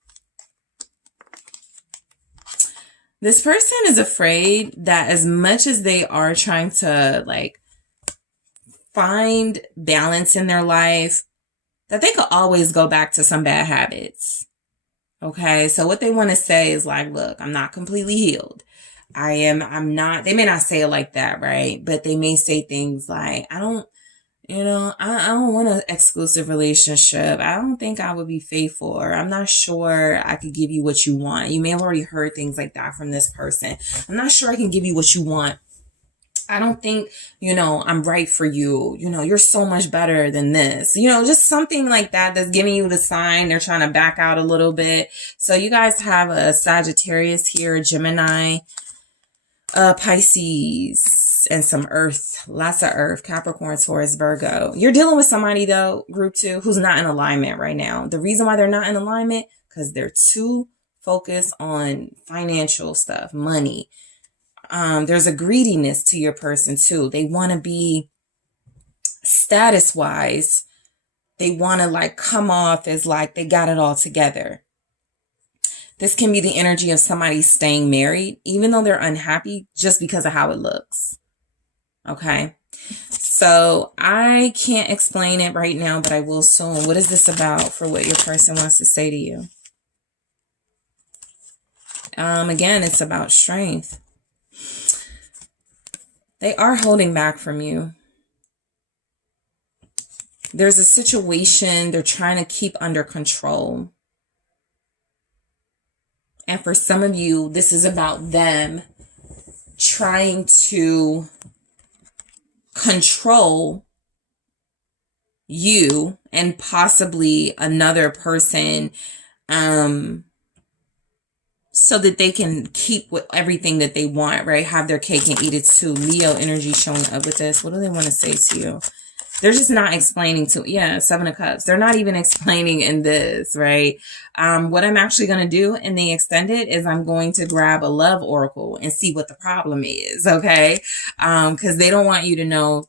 This person is afraid that as much as they are trying to like find balance in their life, that they could always go back to some bad habits. Okay. So what they want to say is like, look, I'm not completely healed. I'm not, they may not say it like that, right? But they may say things like, I don't want an exclusive relationship. I don't think I would be faithful, or I'm not sure I could give you what you want. You may have already heard things like that from this person. I'm not sure I can give you what you want. I don't think, I'm right for you. You're so much better than this. Just something like that that's giving you the sign. They're trying to back out a little bit. So you guys have a Sagittarius here, a Gemini, Pisces, and some earth, lots of earth, Capricorn, Taurus, Virgo. You're dealing with somebody though, group 2, who's not in alignment right now. The reason why they're not in alignment, because they're too focused on financial stuff, money. There's a greediness to your person too. They want to be status wise. They want to like come off as like they got it all together. This can be the energy of somebody staying married, even though they're unhappy, just because of how it looks. Okay. So I can't explain it right now, but I will soon. What is this about for what your person wants to say to you? Again, it's about strength. They are holding back from you. There's a situation they're trying to keep under control. And for some of you, this is about them trying to control you and possibly another person, so that they can keep with everything that they want, right? Have their cake and eat it too. Leo energy showing up with this. What do they want to say to you? They're just not explaining to, Seven of Cups. They're not even explaining in this, right? What I'm actually going to do in the extended is I'm going to grab a love oracle and see what the problem is, okay? Because they don't want you to know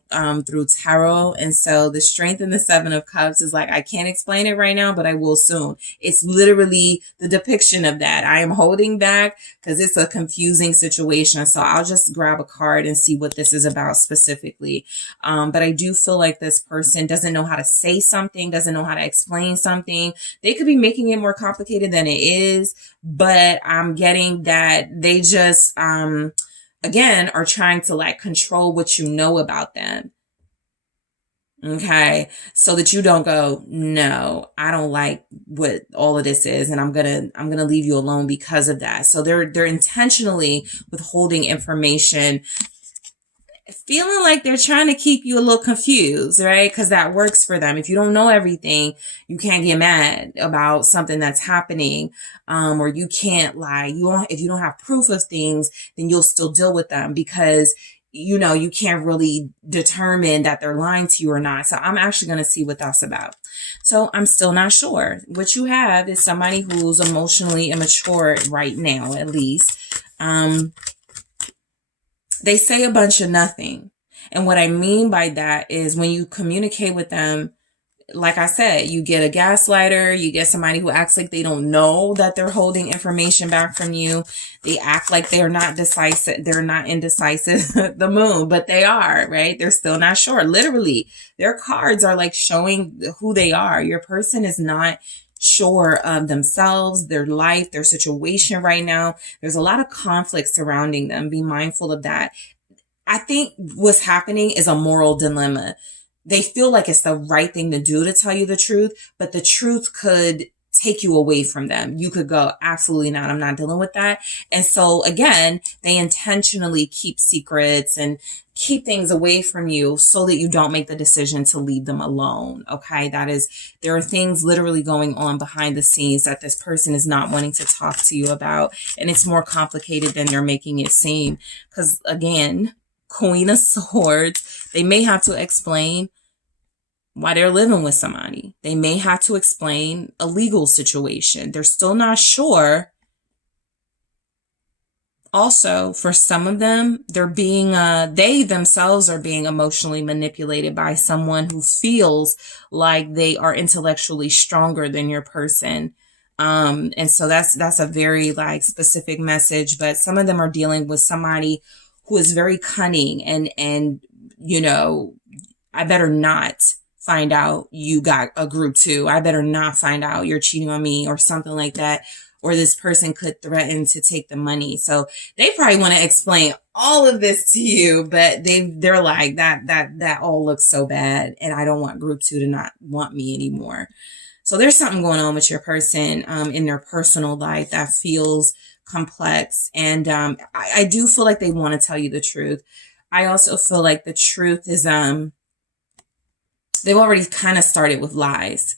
through tarot. And so the strength in the Seven of Cups is like, I can't explain it right now, but I will soon. It's literally the depiction of that. I am holding back because it's a confusing situation. So I'll just grab a card and see what this is about specifically. But I do feel like this person doesn't know how to say something, doesn't know how to explain something. They could be making it more complicated than it is, but I'm getting that they just, again, are trying to like control what you know about them. Okay. So that you don't go, no, I don't like what all of this is. And I'm going to leave you alone because of that. So they're intentionally withholding information, feeling like they're trying to keep you a little confused, right? Because that works for them. If you don't know everything, you can't get mad about something that's happening, or you can't lie. If you don't have proof of things, then you'll still deal with them because you can't really determine that they're lying to you or not. So I'm actually going to see what that's about. So I'm still not sure. What you have is somebody who's emotionally immature right now, at least. They say a bunch of nothing. And what I mean by that is when you communicate with them, like I said, you get a gaslighter, you get somebody who acts like they don't know that they're holding information back from you. They act like they're not decisive. They're not indecisive, the moon, but they are, right? They're still not sure. Literally, their cards are like showing who they are. Your person is not sure of themselves, their life, their situation right now. There's a lot of conflict surrounding them. Be mindful of that. I think what's happening is a moral dilemma. They feel like it's the right thing to do to tell you the truth, but the truth could take you away from them. You could go, absolutely not. I'm not dealing with that. And so again, they intentionally keep secrets and keep things away from you so that you don't make the decision to leave them alone. Okay. There are things literally going on behind the scenes that this person is not wanting to talk to you about. And it's more complicated than they're making it seem. Because again, Queen of Swords, they may have to explain why they're living with somebody. They may have to explain a legal situation. They're still not sure. Also, for some of them, they themselves are being emotionally manipulated by someone who feels like they are intellectually stronger than your person. And so that's a very like specific message, but some of them are dealing with somebody who is very cunning and, you know, I better not find out you got a group 2. I better not find out you're cheating on me or something like that. Or this person could threaten to take the money. So they probably want to explain all of this to you, but they're like, that all looks so bad. And I don't want group 2 to not want me anymore. So there's something going on with your person, in their personal life that feels complex. And, I do feel like they want to tell you the truth. I also feel like the truth is, they've already kind of started with lies.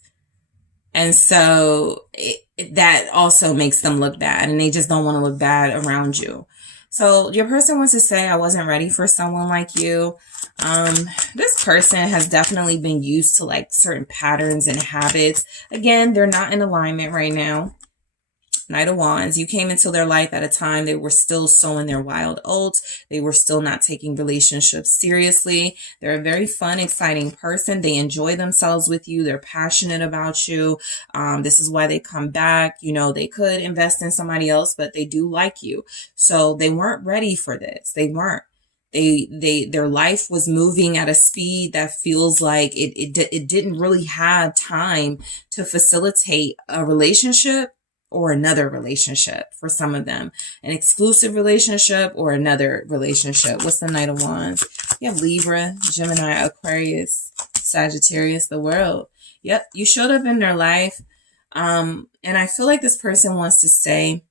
And so that also makes them look bad, and they just don't want to look bad around you. So your person wants to say, I wasn't ready for someone like you. This person has definitely been used to like certain patterns and habits. Again, they're not in alignment right now. Knight of Wands, you came into their life at a time they were still sowing their wild oats. They were still not taking relationships seriously. They're a very fun, exciting person. They enjoy themselves with you. They're passionate about you. This is why they come back. You know, they could invest in somebody else, but they do like you. So they weren't ready for this. They weren't. Their life was moving at a speed that feels like it didn't really have time to facilitate a relationship or another relationship. For some of them, an exclusive relationship or another relationship. What's the Knight of Wands? You have Libra, Gemini, Aquarius, Sagittarius, the World. Yep, you showed up in their life. And I feel like this person wants to say,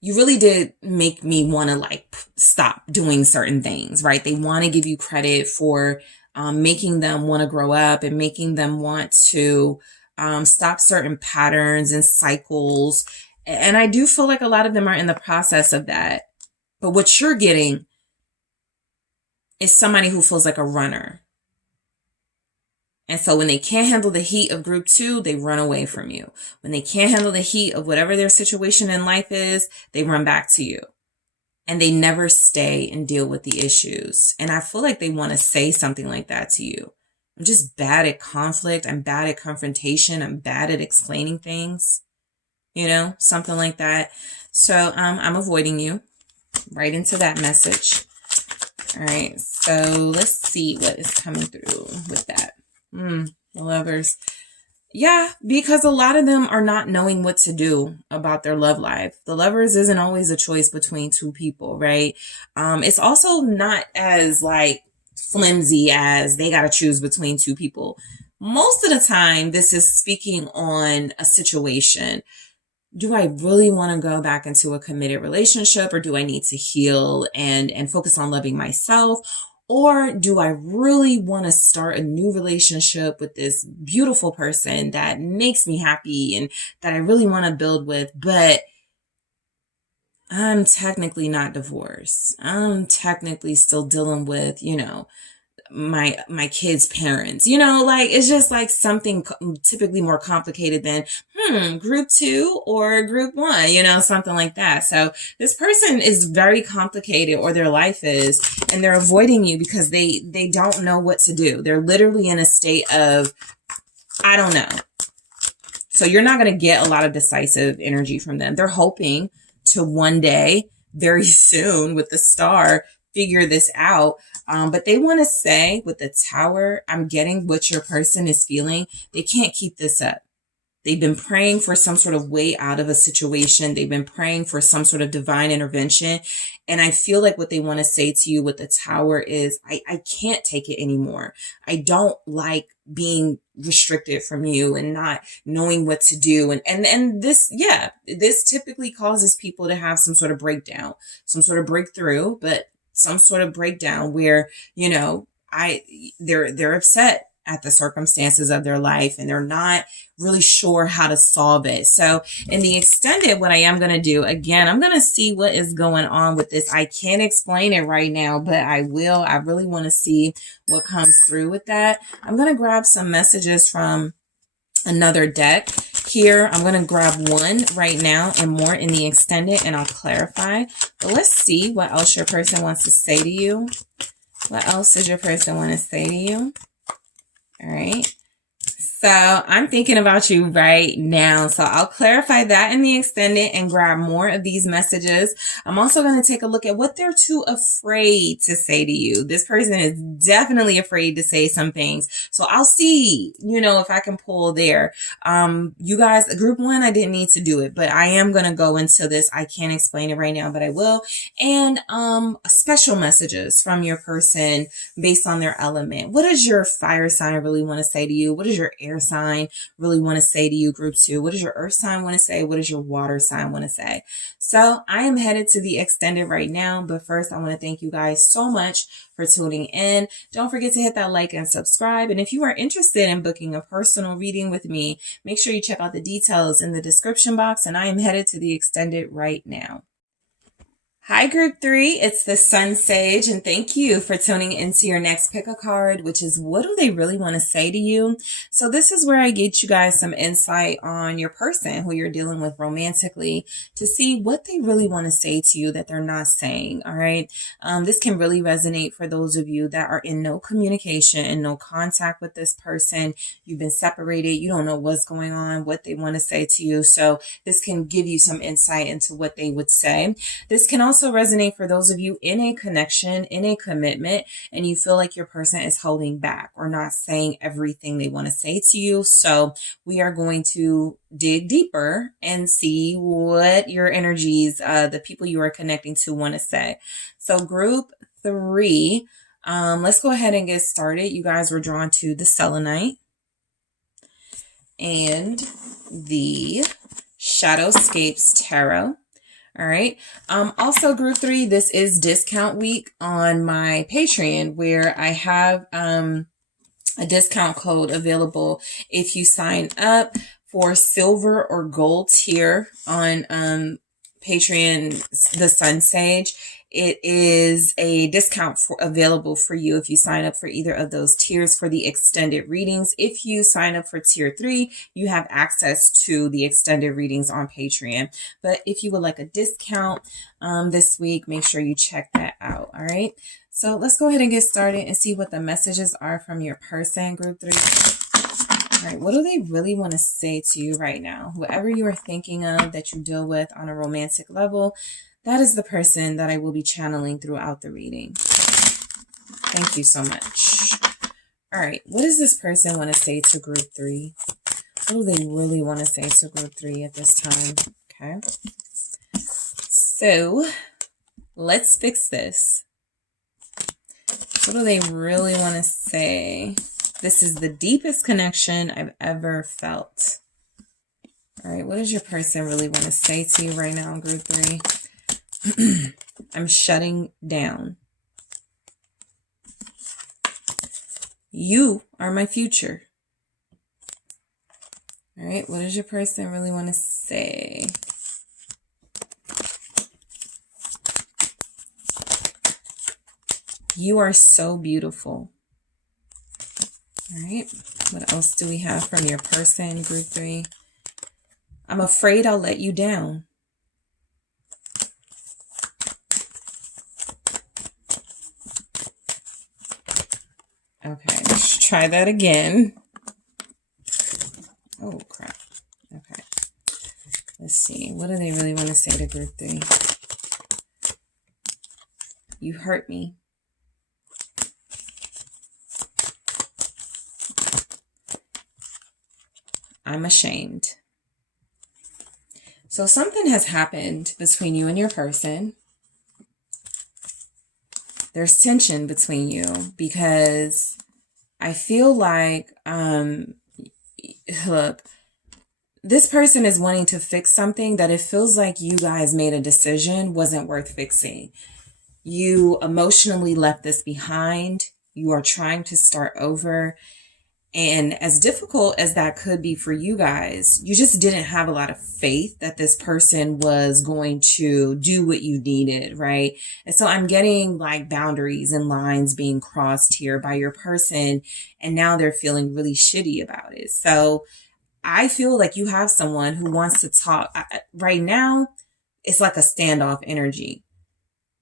you really did make me want to like stop doing certain things, right? They want to give you credit for making them want to grow up and making them want to stop certain patterns and cycles. And I do feel like a lot of them are in the process of that. But what you're getting is somebody who feels like a runner. And so when they can't handle the heat of group 2, they run away from you. When they can't handle the heat of whatever their situation in life is, they run back to you. And they never stay and deal with the issues. And I feel like they want to say something like that to you. I'm just bad at conflict. I'm bad at confrontation. I'm bad at explaining things, you know, something like that. So I'm avoiding you. Right into that message. All right. So let's see what is coming through with that. The Lovers. Yeah, because a lot of them are not knowing what to do about their love life. The Lovers isn't always a choice between two people, right? It's also not as like flimsy as they got to choose between two people. Most of the time, this is speaking on a situation. Do I really want to go back into a committed relationship, or do I need to heal and focus on loving myself? Or do I really want to start a new relationship with this beautiful person that makes me happy and that I really want to build with, but I'm technically not divorced. I'm technically still dealing with, you know, my kids' parents, you know, like it's just like something typically more complicated than group 2 or group 1, you know, something like that. So this person is very complicated, or their life is, and they're avoiding you because they don't know what to do. They're literally in a state of, I don't know. So you're not going to get a lot of decisive energy from them. They're hoping to one day, very soon, with the star, figure this out. But they want to say with the Tower, I'm getting what your person is feeling. They can't keep this up. They've been praying for some sort of way out of a situation. They've been praying for some sort of divine intervention. And I feel like what they want to say to you with the Tower is, I can't take it anymore. I don't like being restricted from you and not knowing what to do. And this, yeah, this typically causes people to have some sort of breakdown, some sort of breakthrough, but some sort of breakdown where, you know, they're upset at the circumstances of their life and they're not really sure how to solve it. So in the extended, what I am going to do, again, I'm going to see what is going on with this. I can't explain it right now, but I will. I really want to see what comes through with that. I'm going to grab some messages from another deck here. I'm going to grab one right now and more in the extended, and I'll clarify. But let's see what else your person wants to say to you. What else does your person want to say to you? All right. So I'm thinking about you right now. So I'll clarify that in the extended and grab more of these messages. I'm also going to take a look at what they're too afraid to say to you. This person is definitely afraid to say some things. So I'll see, you know, if I can pull there. You guys, group one, I didn't need to do it, but I am going to go into this. I can't explain it right now, but I will. And special messages from your person based on their element. What does your fire sign really want to say to you? What does your air sign really want to say to you, group two? What does your earth sign want to say? What does your water sign want to say? So I am headed to the extended right now, but first I want to thank you guys so much for tuning in. Don't forget to hit that like and subscribe. And if you are interested in booking a personal reading with me, make sure you check out the details in the description box. And I am headed to the extended right now. Hi, group three. It's the SunSage, and thank you for tuning into your next pick a card, which is what do they really want to say to you? So this is where I get you guys some insight on your person who you're dealing with romantically to see what they really want to say to you that they're not saying. All right. This can really resonate for those of you that are in no communication and no contact with this person. You've been separated. You don't know what's going on, what they want to say to you. So this can give you some insight into what they would say. This can also resonate for those of you in a connection, in a commitment, and you feel like your person is holding back or not saying everything they want to say to you. So we are going to dig deeper and see what your energies, the people you are connecting to, want to say. So group three, let's go ahead and get started. You guys were drawn to the Selenite and the Shadowscapes Tarot. All right. Also, group three, this is discount week on my Patreon, where I have a discount code available if you sign up for silver or gold tier on Patreon, TheSunSage. It is a discount available for you if you sign up for either of those tiers for the extended readings. If you sign up for tier 3, you have access to the extended readings on Patreon. But if you would like a discount this week, make sure you check that out. All right. So let's go ahead and get started and see what the messages are from your person, group 3. All right, what do they really want to say to you right now? Whoever you are thinking of that you deal with on a romantic level, that is the person that I will be channeling throughout the reading. Thank you so much. All right, what does this person want to say to group 3? What do they really want to say to group 3 at this time? Okay. So let's fix this. What do they really want to say? This is the deepest connection I've ever felt. All right, what does your person really want to say to you right now in group 3? I'm shutting down. You are my future. All right, what does your person really want to say? You are so beautiful. All right, what else do we have from your person, group 3? I'm afraid I'll let you down. Okay, let's try that again. Oh, crap. Okay. Let's see. What do they really want to say to group 3? You hurt me. I'm ashamed. So something has happened between you and your person. There's tension between you because I feel like, look, this person is wanting to fix something that it feels like you guys made a decision wasn't worth fixing. You emotionally left this behind. You are trying to start over. And as difficult as that could be for you guys, you just didn't have a lot of faith that this person was going to do what you needed, right? And so I'm getting like boundaries and lines being crossed here by your person, and now they're feeling really shitty about it. So I feel like you have someone who wants to talk. Right now, it's like a standoff energy.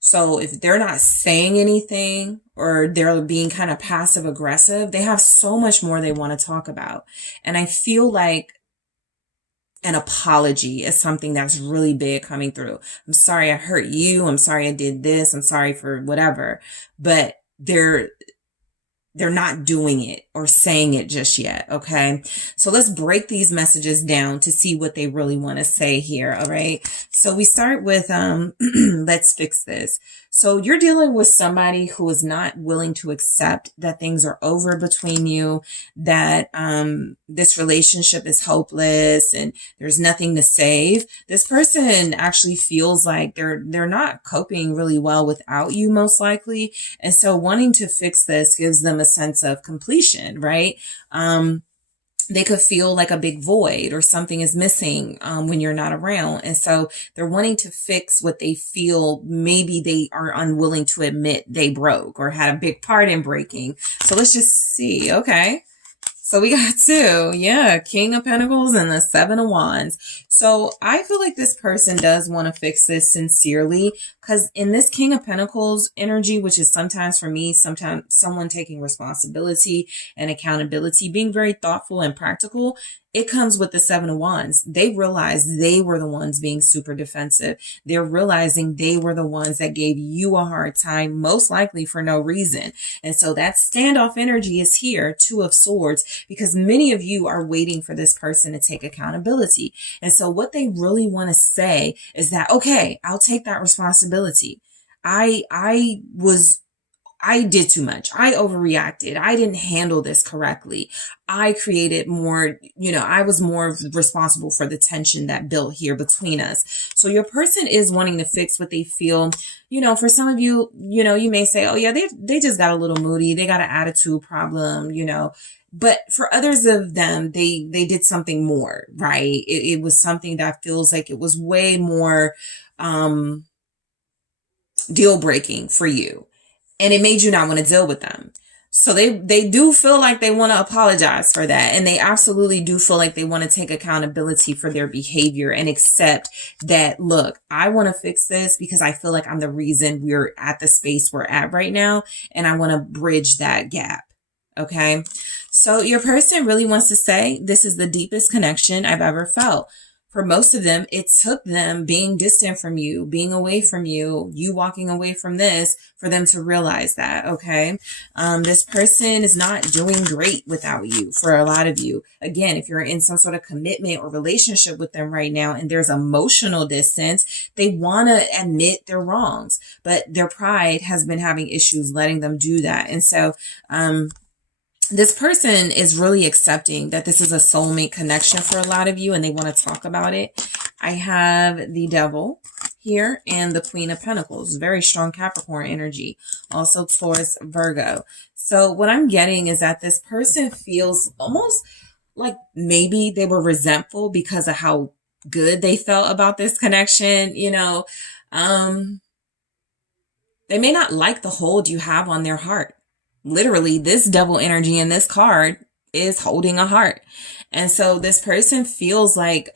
So if they're not saying anything or they're being kind of passive aggressive, they have so much more they want to talk about. And I feel like an apology is something that's really big coming through. I'm sorry I hurt you. I'm sorry I did this. I'm sorry for whatever. But they're not doing it or saying it just yet. Okay. So let's break these messages down to see what they really want to say here. All right. So we start with, let's fix this. So you're dealing with somebody who is not willing to accept that things are over between you, that, this relationship is hopeless and there's nothing to save. This person actually feels like they're not coping really well without you, most likely. And so wanting to fix this gives them a sense of completion, right? They could feel like a big void or something is missing when you're not around. And so they're wanting to fix what they feel maybe they are unwilling to admit they broke or had a big part in breaking. So let's just see. Okay. So we got two. Yeah. King of Pentacles and the Seven of Wands. So I feel like this person does want to fix this sincerely, because in this King of Pentacles energy, which is sometimes for me, sometimes someone taking responsibility and accountability, being very thoughtful and practical, it comes with the Seven of Wands. They realize they were the ones being super defensive. They're realizing they were the ones that gave you a hard time, most likely for no reason. And so that standoff energy is here, Two of Swords, because many of you are waiting for this person to take accountability. And so what they really want to say is that, okay, I'll take that responsibility. I did too much. I overreacted. I didn't handle this correctly. I created more, I was more responsible for the tension that built here between us. So your person is wanting to fix what they feel. For some of you, you may say, oh yeah, they just got a little moody. They got an attitude problem, But for others of them, they did something more, right? It was something that feels like it was way more, deal breaking for you. And it made you not want to deal with them. So they do feel like they want to apologize for that. And they absolutely do feel like they want to take accountability for their behavior and accept that, look, I want to fix this because I feel like I'm the reason we're at the space we're at right now. And I want to bridge that gap. Okay. So your person really wants to say, this is the deepest connection I've ever felt. For most of them, it took them being distant from you, being away from you, you walking away from this for them to realize that, okay? This person is not doing great without you for a lot of you. Again, if you're in some sort of commitment or relationship with them right now and there's emotional distance, they want to admit their wrongs, but their pride has been having issues letting them do that. And so, this person is really accepting that this is a soulmate connection for a lot of you and they want to talk about it. I have the Devil here and the Queen of Pentacles, very strong Capricorn energy, also Taurus, Virgo. So what I'm getting is that this person feels almost like maybe they were resentful because of how good they felt about this connection. They may not like the hold you have on their heart. Literally, this Devil energy in this card is holding a heart. And so this person feels like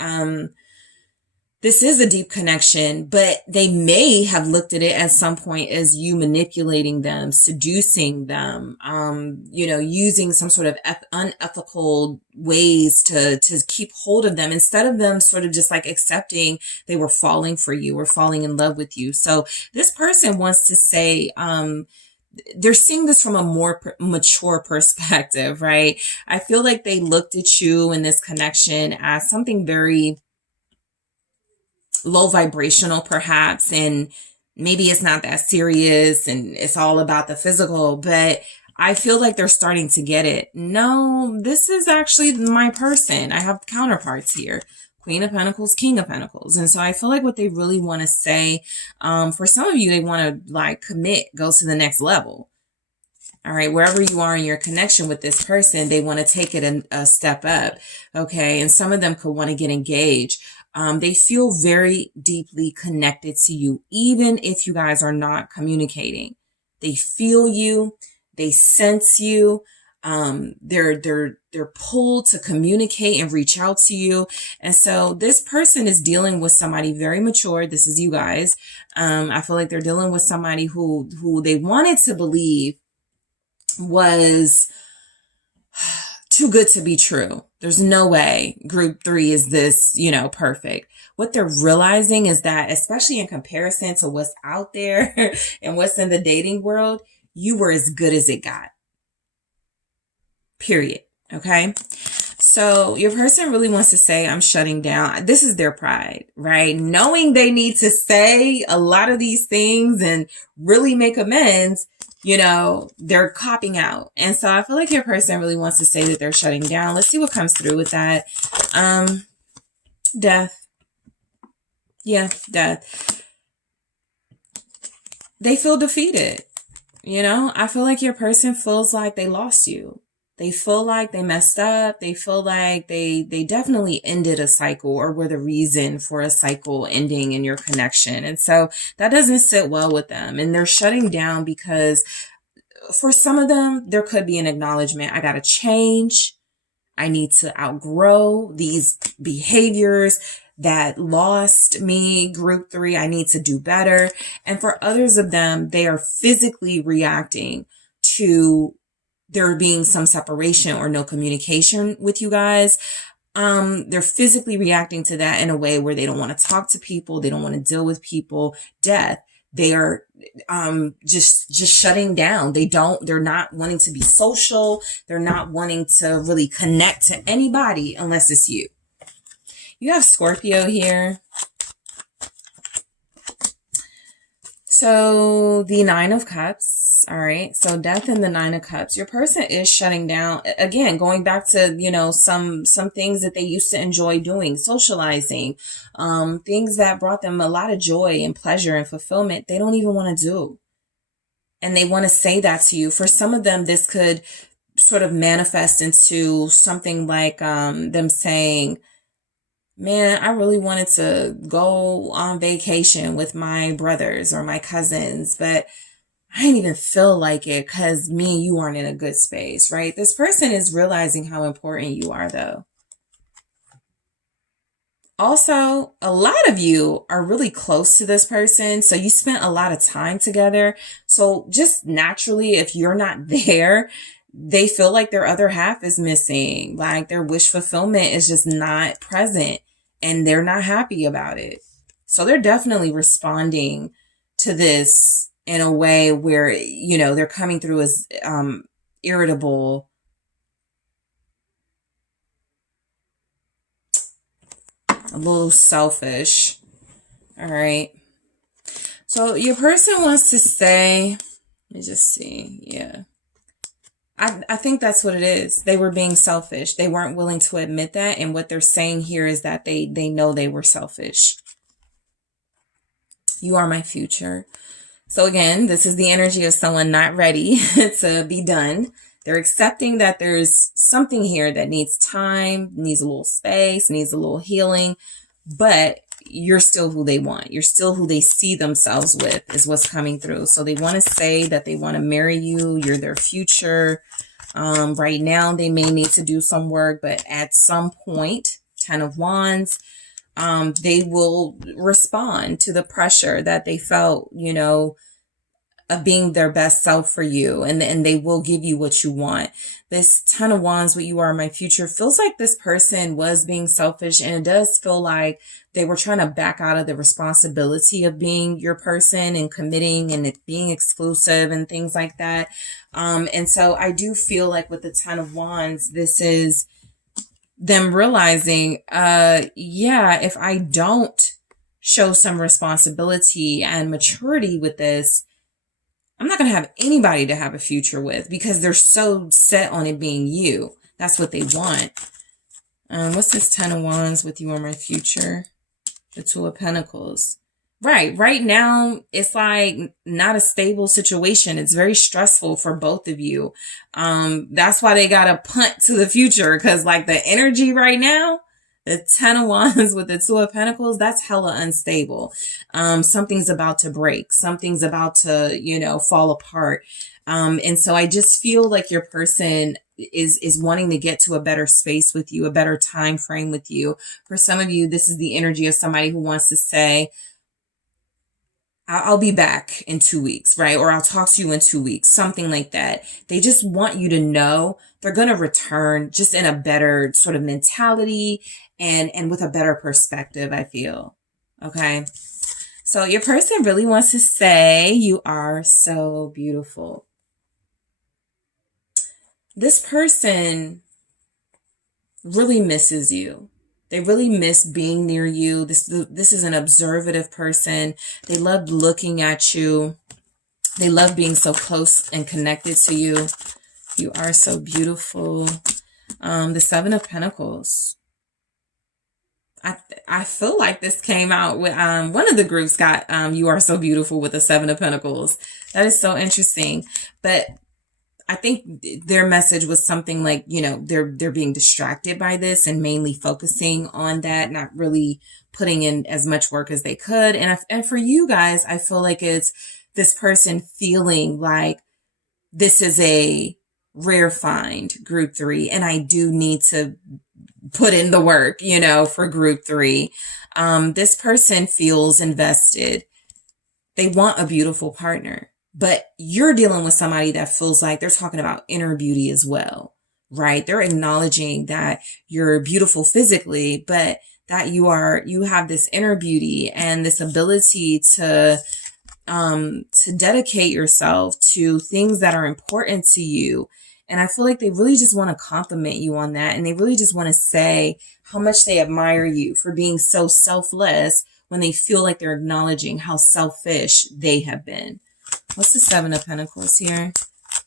this is a deep connection, but they may have looked at it at some point as you manipulating them, seducing them, using some sort of unethical ways to keep hold of them instead of them sort of just like accepting they were falling for you or falling in love with you. So this person wants to say, they're seeing this from a more mature perspective, right? I feel like they looked at you in this connection as something very low vibrational perhaps, and maybe it's not that serious and it's all about the physical, but I feel like they're starting to get it. No, this is actually my person. I have counterparts here. Queen of Pentacles, King of Pentacles. And so I feel like what they really want to say, for some of you, they want to like commit, go to the next level. All right, wherever you are in your connection with this person, they want to take it a step up. Okay, and some of them could want to get engaged. They feel very deeply connected to you, even if you guys are not communicating. They feel you, they sense you. They're pulled to communicate and reach out to you. And so this person is dealing with somebody very mature. This is you guys. I feel like they're dealing with somebody who they wanted to believe was too good to be true. There's no way group 3 is this, perfect. What they're realizing is that, especially in comparison to what's out there and what's in the dating world, you were as good as it got. Period. Okay. So your person really wants to say, I'm shutting down. This is their pride, right? Knowing they need to say a lot of these things and really make amends, they're copping out. And so I feel like your person really wants to say that they're shutting down. Let's see what comes through with that. Death. Yeah, death. They feel defeated. I feel like your person feels like they lost you. They feel like they messed up. They feel like they definitely ended a cycle or were the reason for a cycle ending in your connection. And so that doesn't sit well with them. And they're shutting down because for some of them, there could be an acknowledgement. I got to change. I need to outgrow these behaviors that lost me, group 3. I need to do better. And for others of them, they are physically reacting to there being some separation or no communication with you guys. They're physically reacting to that in a way where they don't want to talk to people. They don't want to deal with people. Death. They are just shutting down. They're not wanting to be social. They're not wanting to really connect to anybody unless it's you. You have Scorpio here. So the 9 of Cups, all right. So death and the 9 of Cups. Your person is shutting down. Again, going back to, some things that they used to enjoy doing, socializing, things that brought them a lot of joy and pleasure and fulfillment. They don't even want to do. And they want to say that to you. For some of them, this could sort of manifest into something like them saying, man, I really wanted to go on vacation with my brothers or my cousins, but I didn't even feel like it because me and you aren't in a good space, right? This person is realizing how important you are, though. Also, a lot of you are really close to this person, so you spent a lot of time together. So just naturally, if you're not there, they feel like their other half is missing, like their wish fulfillment is just not present. And they're not happy about it. So they're definitely responding to this in a way where, they're coming through as irritable, a little selfish. All right. So your person wants to say, let me just see. Yeah. I think that's what it is. They were being selfish. They weren't willing to admit that. And what they're saying here is that they know they were selfish. You are my future. So again, this is the energy of someone not ready to be done. They're accepting that there's something here that needs time, needs a little space, needs a little healing, but you're still who they want. You're still who they see themselves with is what's coming through. So they want to say that they want to marry you. You're their future. Right now, they may need to do some work, but at some point, 10 of Wands, they will respond to the pressure that they felt, of being their best self for you. And they will give you what you want. This 10 of Wands, what you are my future, feels like this person was being selfish. And it does feel like they were trying to back out of the responsibility of being your person and committing and it being exclusive and things like that. And so I do feel like with the 10 of Wands, this is them realizing, if I don't show some responsibility and maturity with this, I'm not going to have anybody to have a future with because they're so set on it being you. That's what they want. What's this 10 of Wands with you or my future? The Two of Pentacles. Right now, it's like not a stable situation. It's very stressful for both of you. That's why they got to punt to the future, because like the energy right now, the 10 of Wands with the Two of Pentacles, that's hella unstable. Something's about to break. Something's about to, fall apart. And so I just feel like your person is wanting to get to a better space with you, a better time frame with you. For some of you, this is the energy of somebody who wants to say, I'll be back in 2 weeks, right? Or I'll talk to you in 2 weeks, something like that. They just want you to know they're going to return just in a better sort of mentality and with a better perspective, I feel. Okay. So your person really wants to say, you are so beautiful. This person really misses you. They really miss being near you. This is an observative person. They love looking at you. They love being so close and connected to you. You are so beautiful. The Seven of Pentacles. I feel like this came out with one of the groups got you are so beautiful with the Seven of Pentacles. That is so interesting. But I think their message was something like, they're being distracted by this and mainly focusing on that, not really putting in as much work as they could. And for you guys, I feel like it's this person feeling like this is a rare find, group 3, and I do need to put in the work, for group 3. This person feels invested. They want a beautiful partner. But you're dealing with somebody that feels like they're talking about inner beauty as well, right? They're acknowledging that you're beautiful physically, but that you have this inner beauty and this ability to dedicate yourself to things that are important to you. And I feel like they really just want to compliment you on that. And they really just want to say how much they admire you for being so selfless when they feel like they're acknowledging how selfish they have been. What's the Seven of Pentacles here?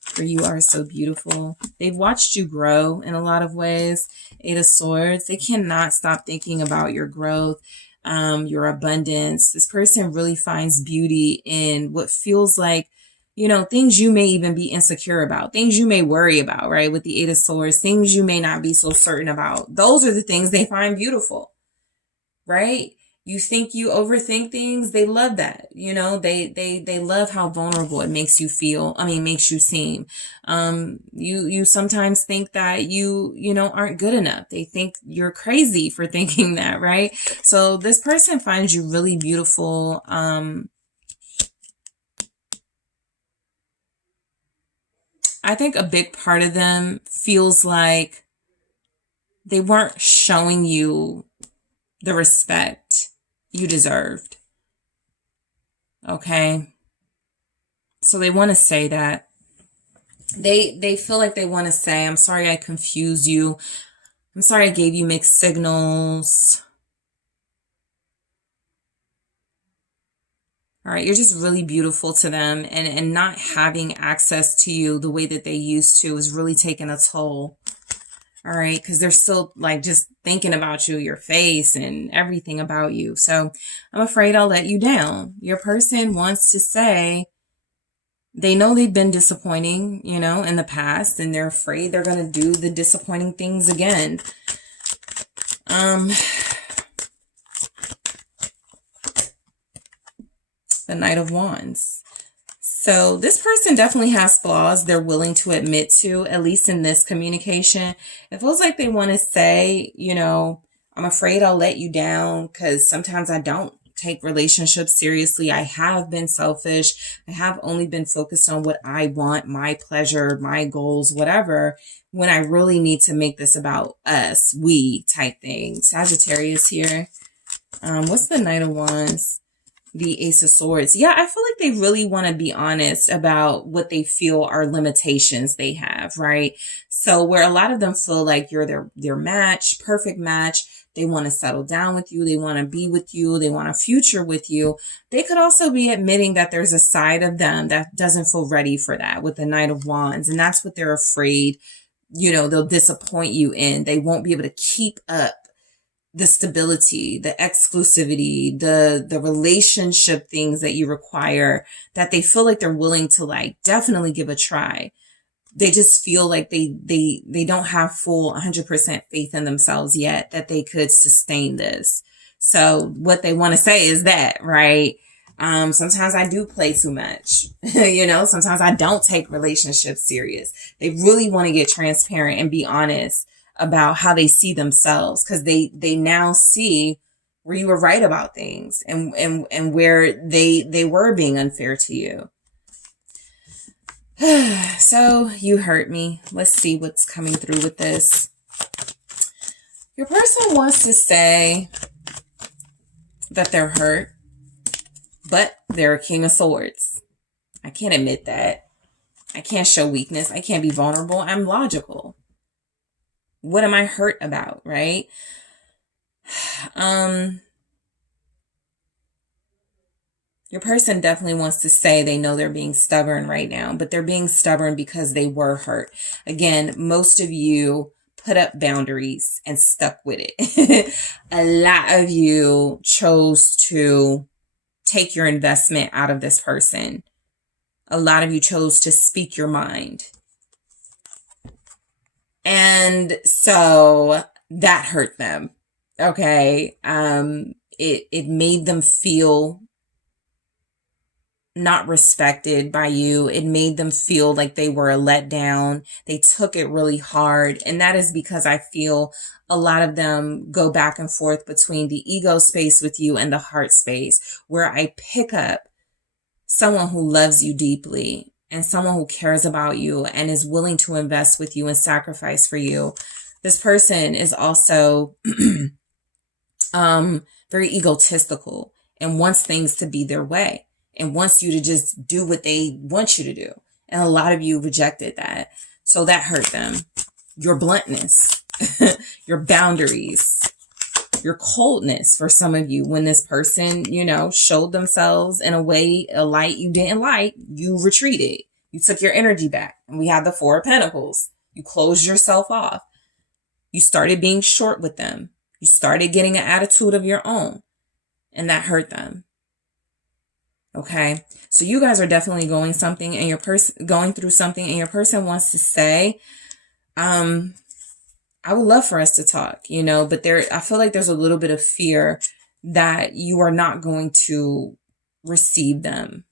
For you are so beautiful. They've watched you grow in a lot of ways. Eight of Swords. They cannot stop thinking about your growth, your abundance. This person really finds beauty in what feels like, things you may even be insecure about, things you may worry about, right? With the Eight of Swords, things you may not be so certain about. Those are the things they find beautiful, right? You think you overthink things. They love that. They love how vulnerable it makes you feel. Makes you seem. You sometimes think that you aren't good enough. They think you're crazy for thinking that, right? So this person finds you really beautiful. I think a big part of them feels like they weren't showing you the respect you deserved. Okay. So they want to say that. They feel like they want to say, I'm sorry I confused you. I'm sorry I gave you mixed signals. All right, you're just really beautiful to them, and not having access to you the way that they used to is really taking a toll. All right, because they're still like just thinking about you, your face and everything about you. So I'm afraid I'll let you down. Your person wants to say they know they've been disappointing, in the past, and they're afraid they're going to do the disappointing things again. The Knight of Wands. So this person definitely has flaws they're willing to admit to, at least in this communication. It feels like they want to say, I'm afraid I'll let you down because sometimes I don't take relationships seriously. I have been selfish. I have only been focused on what I want, my pleasure, my goals, whatever, when I really need to make this about us, we type thing. Sagittarius here. What's the Knight of Wands? The Ace of Swords. Yeah, I feel like they really want to be honest about what they feel are limitations they have, right? So where a lot of them feel like you're their match, perfect match, They want to settle down with you. They want to be with you. They want a future with you. They could also be admitting that there's a side of them that doesn't feel ready for that with the Knight of Wands. And that's what they're afraid, they'll disappoint you in. They won't be able to keep up the stability, the exclusivity, the relationship things that you require, that they feel like they're willing to like definitely give a try. They just feel like they don't have full 100% faith in themselves yet that they could sustain this. So what they want to say is that, right? Sometimes I do play too much, sometimes I don't take relationships serious. They really want to get transparent and be honest about how they see themselves, because they now see where you were right about things and where they were being unfair to you. So you hurt me. Let's see what's coming through with this. Your person wants to say that they're hurt, but they're a King of Swords. I can't admit that. I can't show weakness. I can't be vulnerable. I'm logical. What am I hurt about, right? Your person definitely wants to say they know they're being stubborn right now, but they're being stubborn because they were hurt. Again, most of you put up boundaries and stuck with it. A lot of you chose to take your investment out of this person. A lot of you chose to speak your mind. And so that hurt them. Okay. It made them feel not respected by you. It made them feel like they were a letdown. They took it really hard. And that is because I feel a lot of them go back and forth between the ego space with you and the heart space, where I pick up someone who loves you deeply and someone who cares about you and is willing to invest with you and sacrifice for you. This person is also very egotistical and wants things to be their way and wants you to just do what they want you to do. And a lot of you rejected that. So that hurt them. Your bluntness, your boundaries, your coldness for some of you. When this person, showed themselves in a way, a light you didn't like, you retreated. You took your energy back. And we have the Four of Pentacles. You closed yourself off. You started being short with them. You started getting an attitude of your own. And that hurt them. Okay. So you guys are definitely going something and going through something, and your person wants to say, I would love for us to talk, but I feel like there's a little bit of fear that you are not going to receive them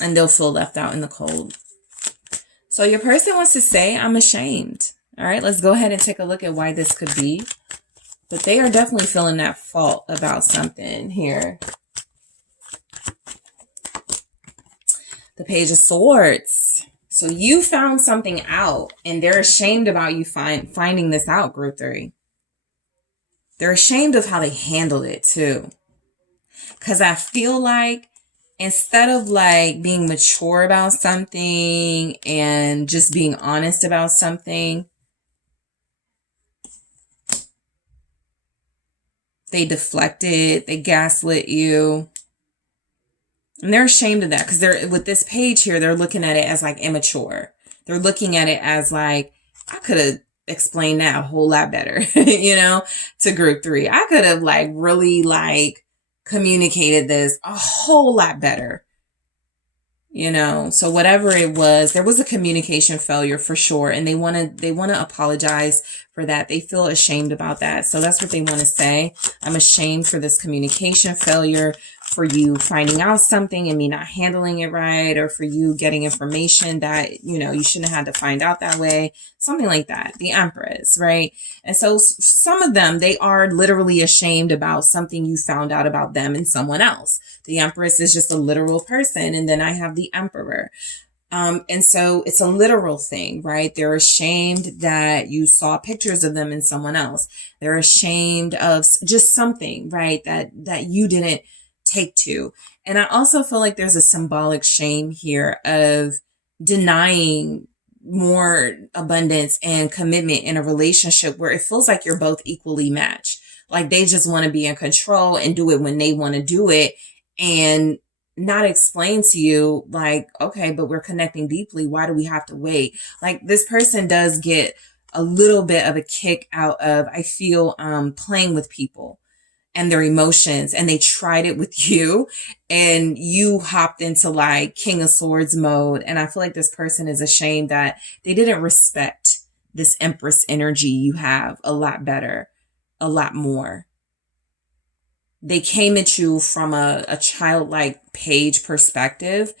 and they'll feel left out in the cold. So your person wants to say, I'm ashamed. All right, let's go ahead and take a look at why this could be. But they are definitely feeling that fault about something here. The Page of Swords. So you found something out and they're ashamed about you finding this out, Group 3. They're ashamed of how they handled it too. Because I feel like instead of like being mature about something and just being honest about something, they deflected, they gaslit you. And they're ashamed of that because with this page here, they're looking at it as like immature. They're looking at it as like, I could have explained that a whole lot better, to Group 3. I could have like really like communicated this a whole lot better, so whatever it was, there was a communication failure for sure. And they want to apologize for that. They feel ashamed about that. So that's what they want to say. I'm ashamed for this communication failure, for you finding out something and me not handling it right, or for you getting information that, you shouldn't have had to find out that way. Something like that. The Empress, right? And so some of them, they are literally ashamed about something you found out about them and someone else. The Empress is just a literal person. And then I have the Emperor. And so it's a literal thing, right? They're ashamed that you saw pictures of them in someone else. They're ashamed of just something, right? That you didn't take to. And I also feel like there's a symbolic shame here of denying more abundance and commitment in a relationship where it feels like you're both equally matched. Like they just want to be in control and do it when they want to do it, and not explain to you like, okay, but we're connecting deeply. Why do we have to wait? Like this person does get a little bit of a kick out of, I feel, playing with people and their emotions, and they tried it with you and you hopped into like King of Swords mode. And I feel like this person is ashamed that they didn't respect this Empress energy you have a lot better, a lot more. They came at you from a childlike page perspective,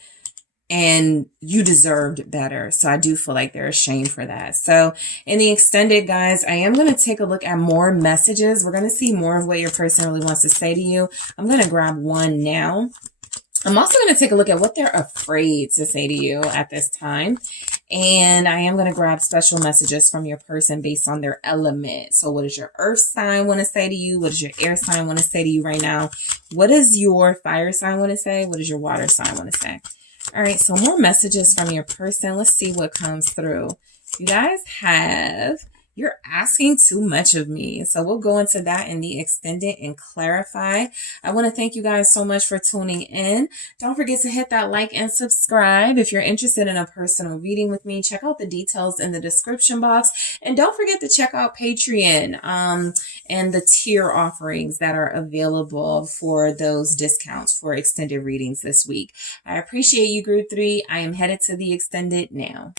and you deserved better. So I do feel like they're ashamed for that. So in the extended, guys, I am going to take a look at more messages. We're going to see more of what your person really wants to say to you. I'm going to grab one now. I'm also going to take a look at what they're afraid to say to you at this time. And I am going to grab special messages from your person based on their element. So what does your earth sign want to say to you? What does your air sign want to say to you right now? What does your fire sign want to say? What does your water sign want to say? All right, so more messages from your person. Let's see what comes through. You guys have, you're asking too much of me. So we'll go into that in the extended and clarify. I want to thank you guys so much for tuning in. Don't forget to hit that like and subscribe. If you're interested in a personal reading with me, check out the details in the description box. And don't forget to check out Patreon and the tier offerings that are available for those discounts for extended readings this week. I appreciate you, Group 3. I am headed to the extended now.